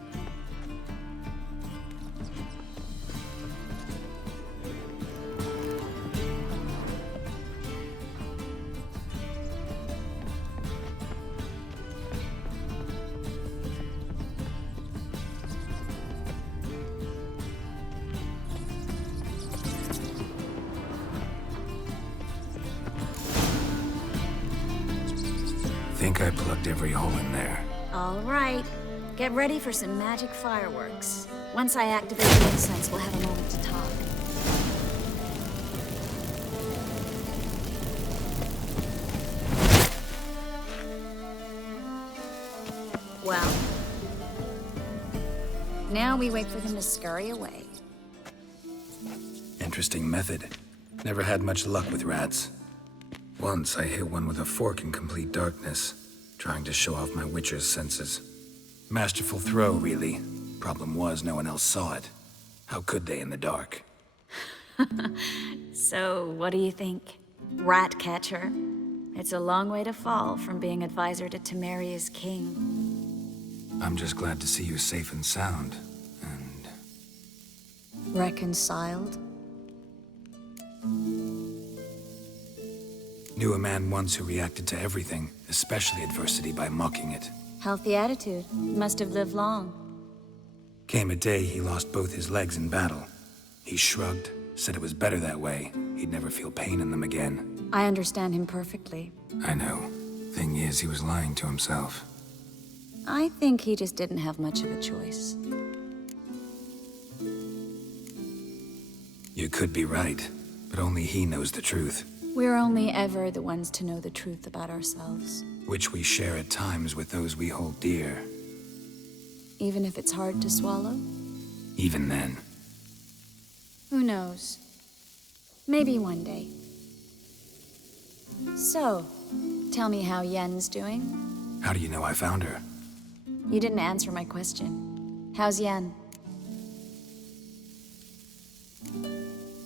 Think I plugged every hole in there. All right. Get ready for some magic fireworks. Once I activate the incense, we'll have a moment to talk. Well, now we wait for them to scurry away. Interesting method. Never had much luck with rats. Once I hit one with a fork in complete darkness, trying to show off my witcher's senses. Masterful throw, really. Problem was, no one else saw it. How could they in the dark? So, what do you think? Rat catcher? It's a long way to fall from being advisor to Temeria's king. I'm just glad to see you safe and sound, and... Reconciled? Knew a man once who reacted to everything, especially adversity, by mocking it. Healthy attitude. Must have lived long. Came a day he lost both his legs in battle. He shrugged, said it was better that way. He'd never feel pain in them again. I understand him perfectly. I know. Thing is, he was lying to himself. I think he just didn't have much of a choice. You could be right, but only he knows the truth. We're only ever the ones to know the truth about ourselves. Which we share at times with those we hold dear. Even if it's hard to swallow? Even then. Who knows? Maybe one day. So, tell me how Yen's doing? How do you know I found her? You didn't answer my question. How's Yen?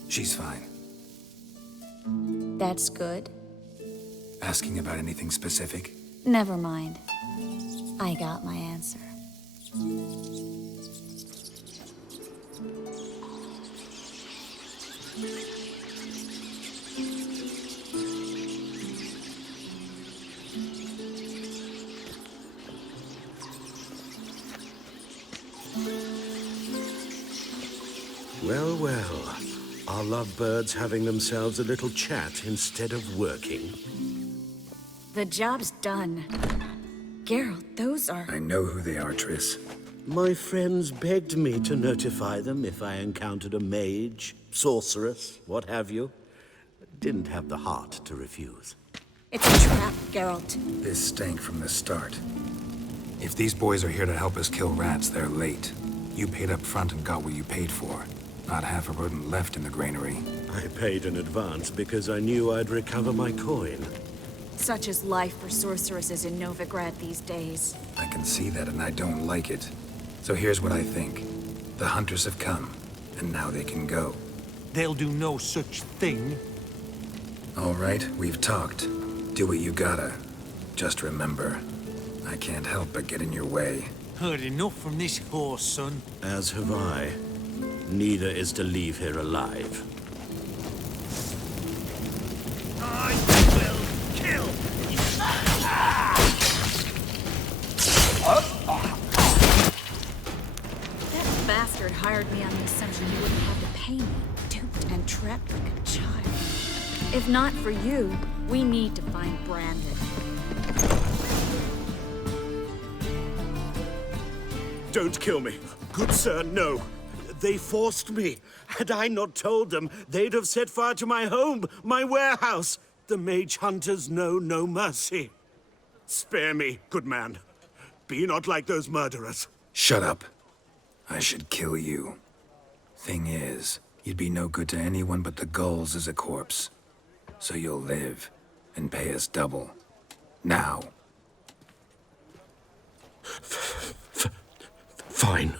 She's fine. That's good. Asking about anything specific? Never mind. I got my answer. Well, well. Are lovebirds having themselves a little chat instead of working? The job's done. Geralt, those are... I know who they are, Triss. My friends begged me to notify them if I encountered a mage, sorceress, what have you. Didn't have the heart to refuse. It's a trap, Geralt. This stank from the start. If these boys are here to help us kill rats, they're late. You paid up front and got what you paid for. Not half a rodent left in the granary. I paid in advance because I knew I'd recover my coin. Such is life for sorceresses in Novigrad these days. I can see that and I don't like it. So here's what I think. The hunters have come, and now they can go. They'll do no such thing. All right, we've talked. Do what you gotta. Just remember, I can't help but get in your way. Heard enough from this horse, son. As have I. Neither is to leave here alive. I will kill. That bastard hired me on the assumption he wouldn't have to pay me. Duped and trapped like a child. If not for you, we need to find Brandon. Don't kill me. Good sir, no. They forced me. Had I not told them, they'd have set fire to my home, my warehouse. The mage hunters know no mercy. Spare me, good man. Be not like those murderers. Shut up. I should kill you. Thing is, you'd be no good to anyone but the gulls as a corpse. So you'll live and pay us double. Now. Fine.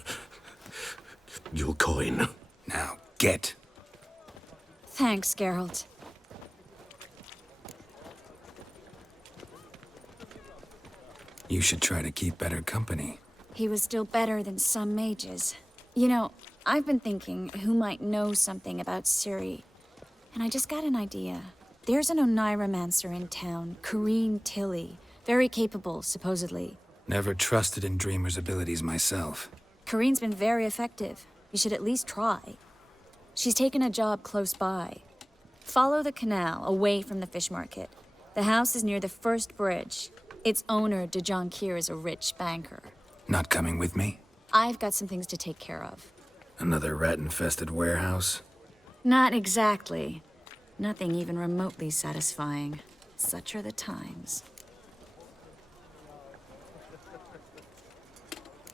Your coin. Now, get. Thanks, Geralt. You should try to keep better company. He was still better than some mages. You know, I've been thinking who might know something about Ciri. And I just got an idea. There's an Oneiromancer in town, Corrine Tilly. Very capable, supposedly. Never trusted in Dreamer's abilities myself. Corrine's been very effective. You should at least try. She's taken a job close by. Follow the canal, away from the fish market. The house is near the first bridge. Its owner, de Jonquier, is a rich banker. Not coming with me? I've got some things to take care of. Another rat-infested warehouse? Not exactly. Nothing even remotely satisfying. Such are the times.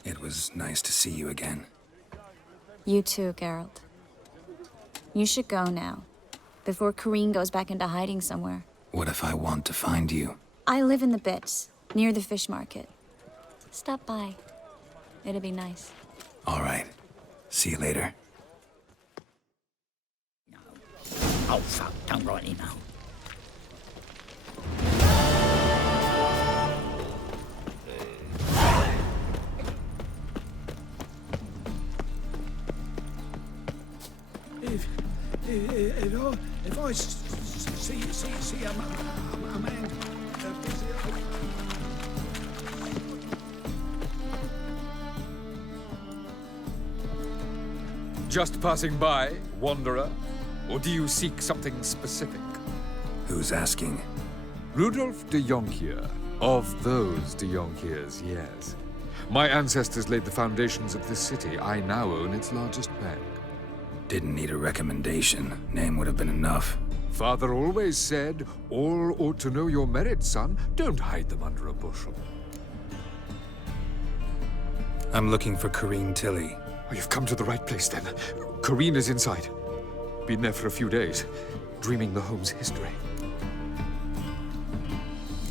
It was nice to see you again. You too, Geralt. You should go now, before Corrine goes back into hiding somewhere. What if I want to find you? I live in the Bits, near the fish market. Stop by. It'll be nice. All right. See you later. Oh, fuck. Don't write email. If I see a man busy. Just passing by, wanderer? Or do you seek something specific? Who's asking? Rudolf de Jonquier. Of those de Jonquiers, yes. My ancestors laid the foundations of this city. I now own its largest bank. Didn't need a recommendation. Name would have been enough. Father always said, all ought to know your merits, son. Don't hide them under a bushel. I'm looking for Corrine Tilly. Oh, you've come to the right place, then. Corrine is inside. Been there for a few days, dreaming the home's history.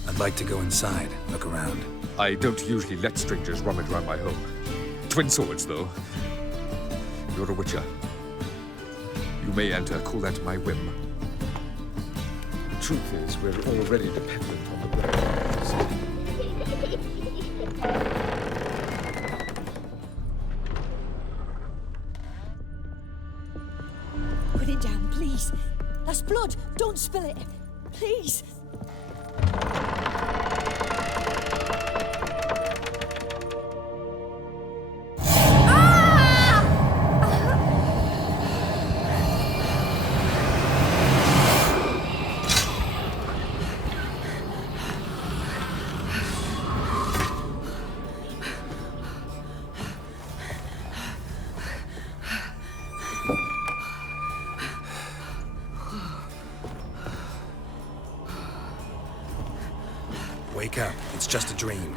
I'd like to go inside, look around. I don't usually let strangers rummage around my home. Twin swords, though. You're a witcher. You may enter, call that my whim. The truth is, we're already dependent on the bread. Put it down, please. That's blood. Don't spill it. Please. Wake up. It's just a dream.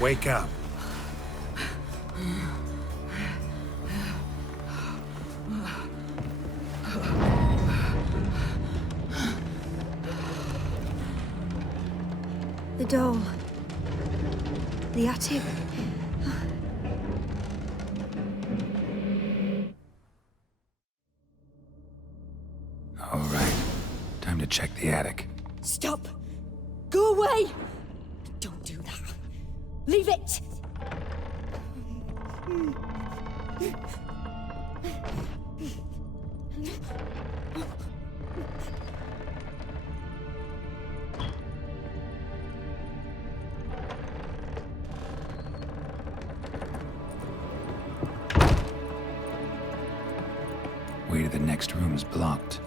Wake up. The doll. The attic. All right. Time to check the attic. Stop! Go away! Don't do that. Leave it! Way to the next room's blocked.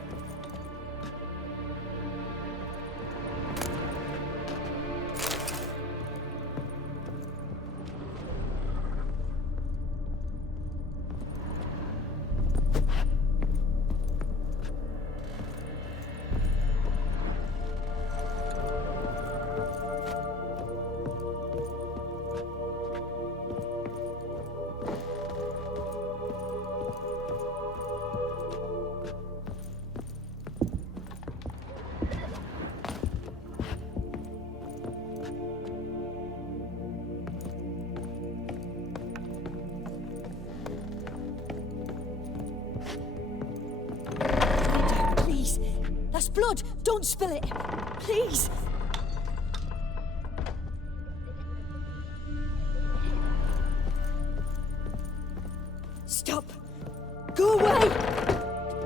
Please. That's blood. Don't spill it. Please. Stop. Go away.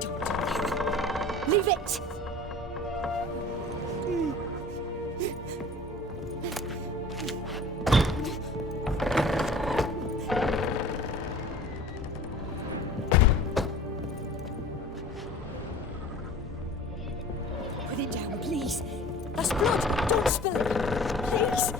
Don't do that. Leave it. Put it down, please. That's blood. Don't spill it. Please.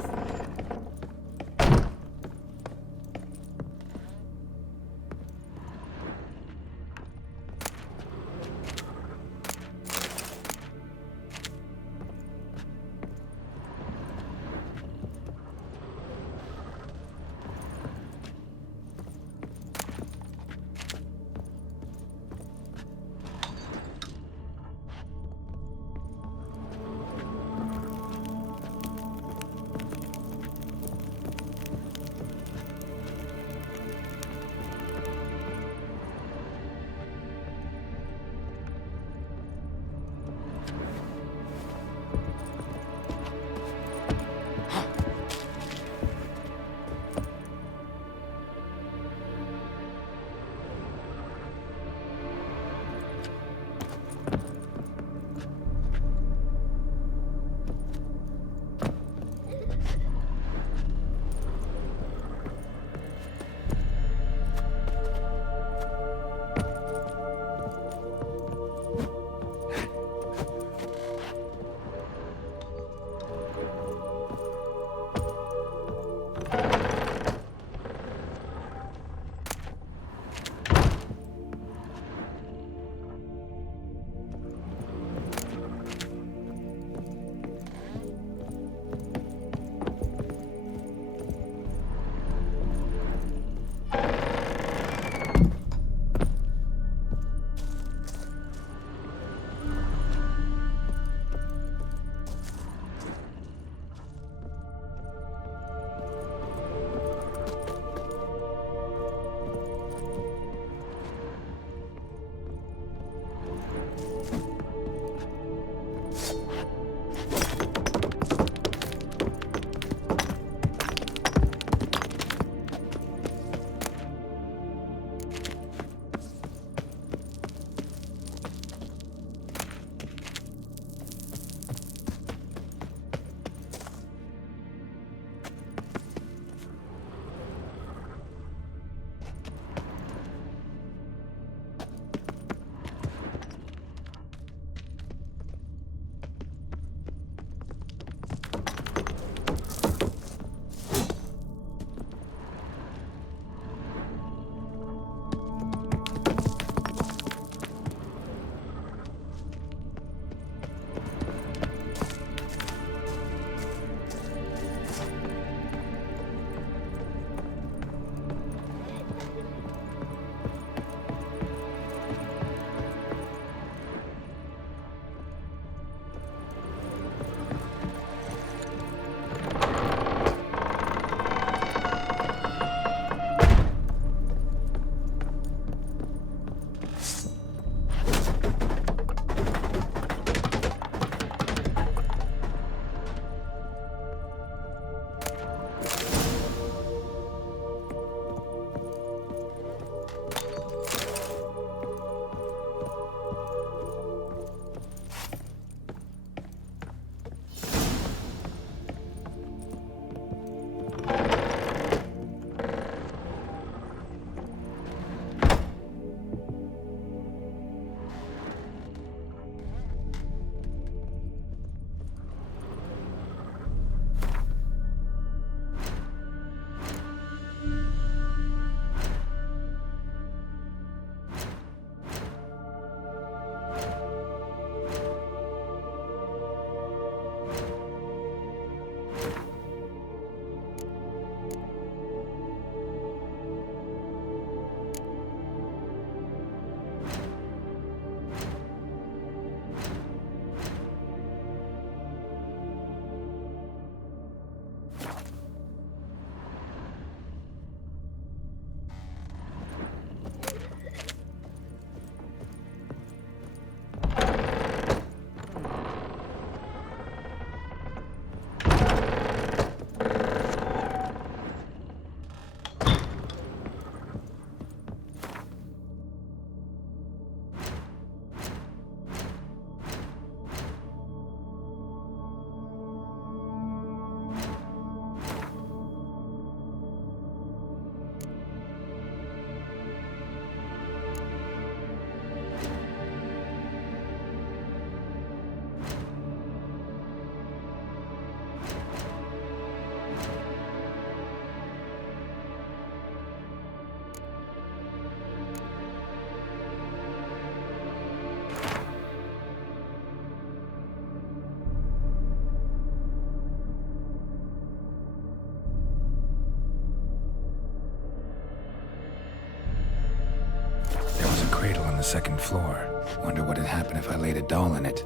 second floor. Wonder what'd happen if I laid a doll in it.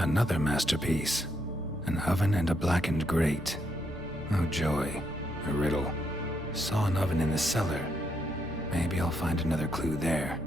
Another masterpiece. An oven and a blackened grate. Oh joy. A riddle. Saw an oven in the cellar. Maybe I'll find another clue there.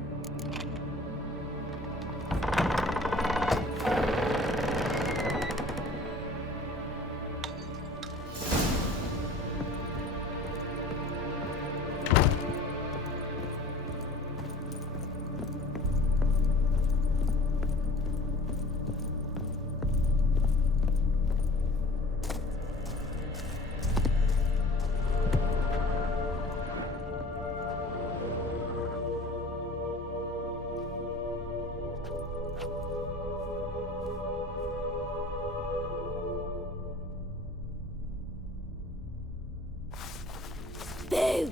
Boo!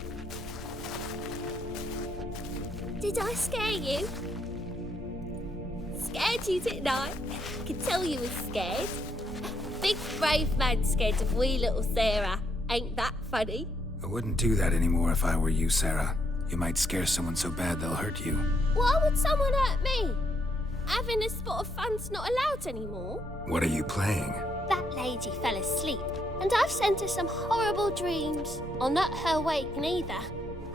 Did I scare you? Scared you, didn't I? Could tell you was scared. Big brave man scared of wee little Sarah. Ain't that funny? I wouldn't do that anymore if I were you, Sarah. You might scare someone so bad they'll hurt you. Why would someone hurt me? Having a spot of fun's not allowed anymore. What are you playing? That lady fell asleep, and I've sent her some horrible dreams. I'll not her wake neither.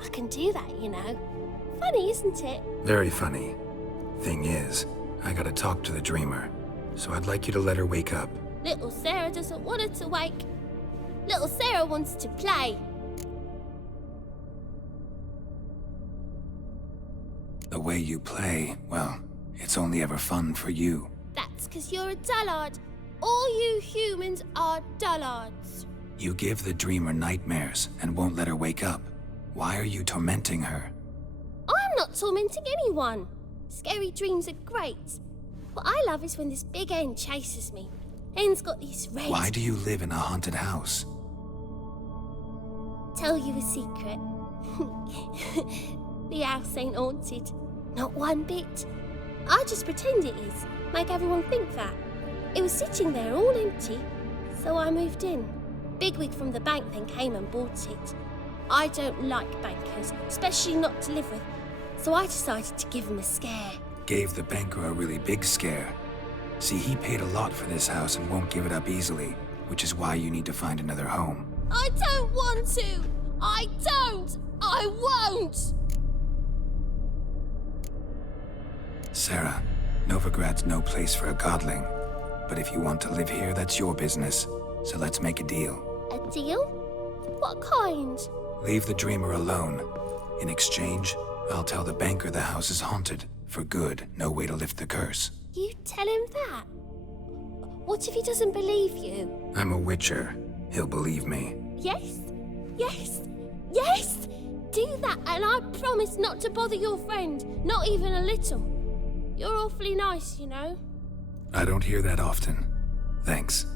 I can do that, you know. Funny, isn't it? Very funny. Thing is, I gotta talk to the dreamer, so I'd like you to let her wake up. Little Sarah doesn't want her to wake. Little Sarah wants to play. The way you play, well, it's only ever fun for you. That's 'cause you're a dullard. All you humans are dullards. You give the dreamer nightmares and won't let her wake up. Why are you tormenting her? I'm not tormenting anyone. Scary dreams are great. What I love is when this big hen chases me. Hen's got these red... Why do you live in a haunted house? Tell you a secret. The house ain't haunted. Not one bit. I just pretend it is. Make everyone think that. It was sitting there all empty, so I moved in. Bigwig from the bank then came and bought it. I don't like bankers, especially not to live with, so I decided to give him a scare. Gave the banker a really big scare. See, he paid a lot for this house and won't give it up easily, which is why you need to find another home. I don't want to! I don't! I won't! Sarah, Novigrad's no place for a godling. But if you want to live here, that's your business. So let's make a deal. A deal? What kind? Leave the dreamer alone. In exchange, I'll tell the banker the house is haunted. For good, no way to lift the curse. You tell him that? What if he doesn't believe you? I'm a witcher. He'll believe me. Yes? Yes? Yes! Do that and I promise not to bother your friend. Not even a little. You're awfully nice, you know. I don't hear that often. Thanks.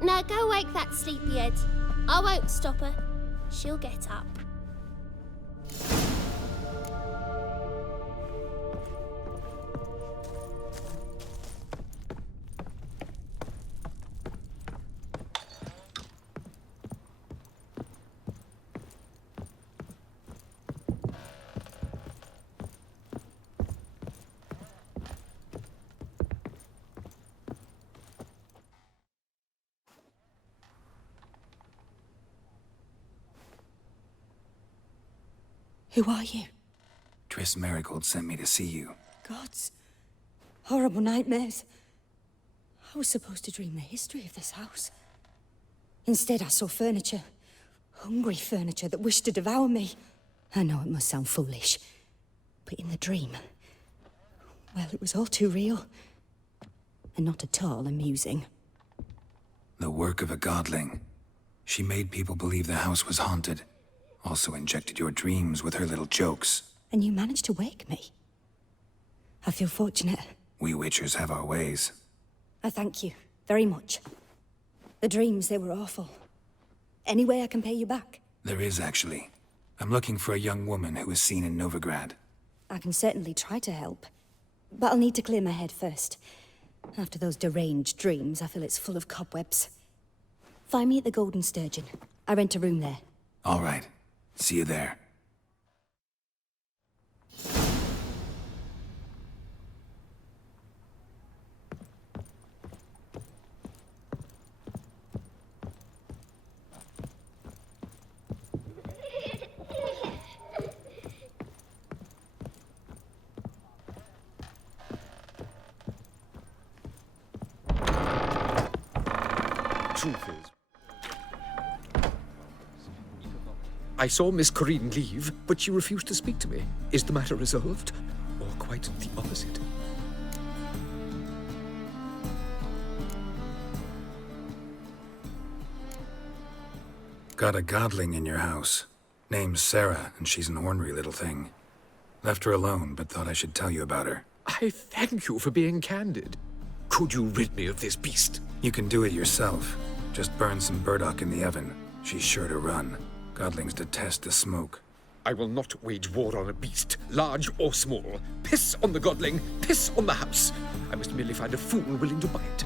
Now go wake that sleepyhead. I won't stop her. She'll get up. Who are you? Triss Marigold sent me to see you. Gods. Horrible nightmares. I was supposed to dream the history of this house. Instead, I saw furniture. Hungry furniture that wished to devour me. I know it must sound foolish, but in the dream, well, it was all too real. And not at all amusing. The work of a godling. She made people believe the house was haunted. Also injected your dreams with her little jokes. And you managed to wake me. I feel fortunate. We witchers have our ways. I thank you very much. The dreams, they were awful. Any way I can pay you back? There is, actually. I'm looking for a young woman who was seen in Novigrad. I can certainly try to help. But I'll need to clear my head first. After those deranged dreams, I feel it's full of cobwebs. Find me at the Golden Sturgeon. I rent a room there. All right. See you there. Truth is, I saw Miss Corinne leave, but she refused to speak to me. Is the matter resolved? Or quite the opposite? Got a godling in your house. Name's Sarah, and she's an ornery little thing. Left her alone, but thought I should tell you about her. I thank you for being candid. Could you rid me of this beast? You can do it yourself. Just burn some burdock in the oven. She's sure to run. Godlings detest the smoke. I will not wage war on a beast, large or small. Piss on the godling, piss on the house. I must merely find a fool willing to buy it.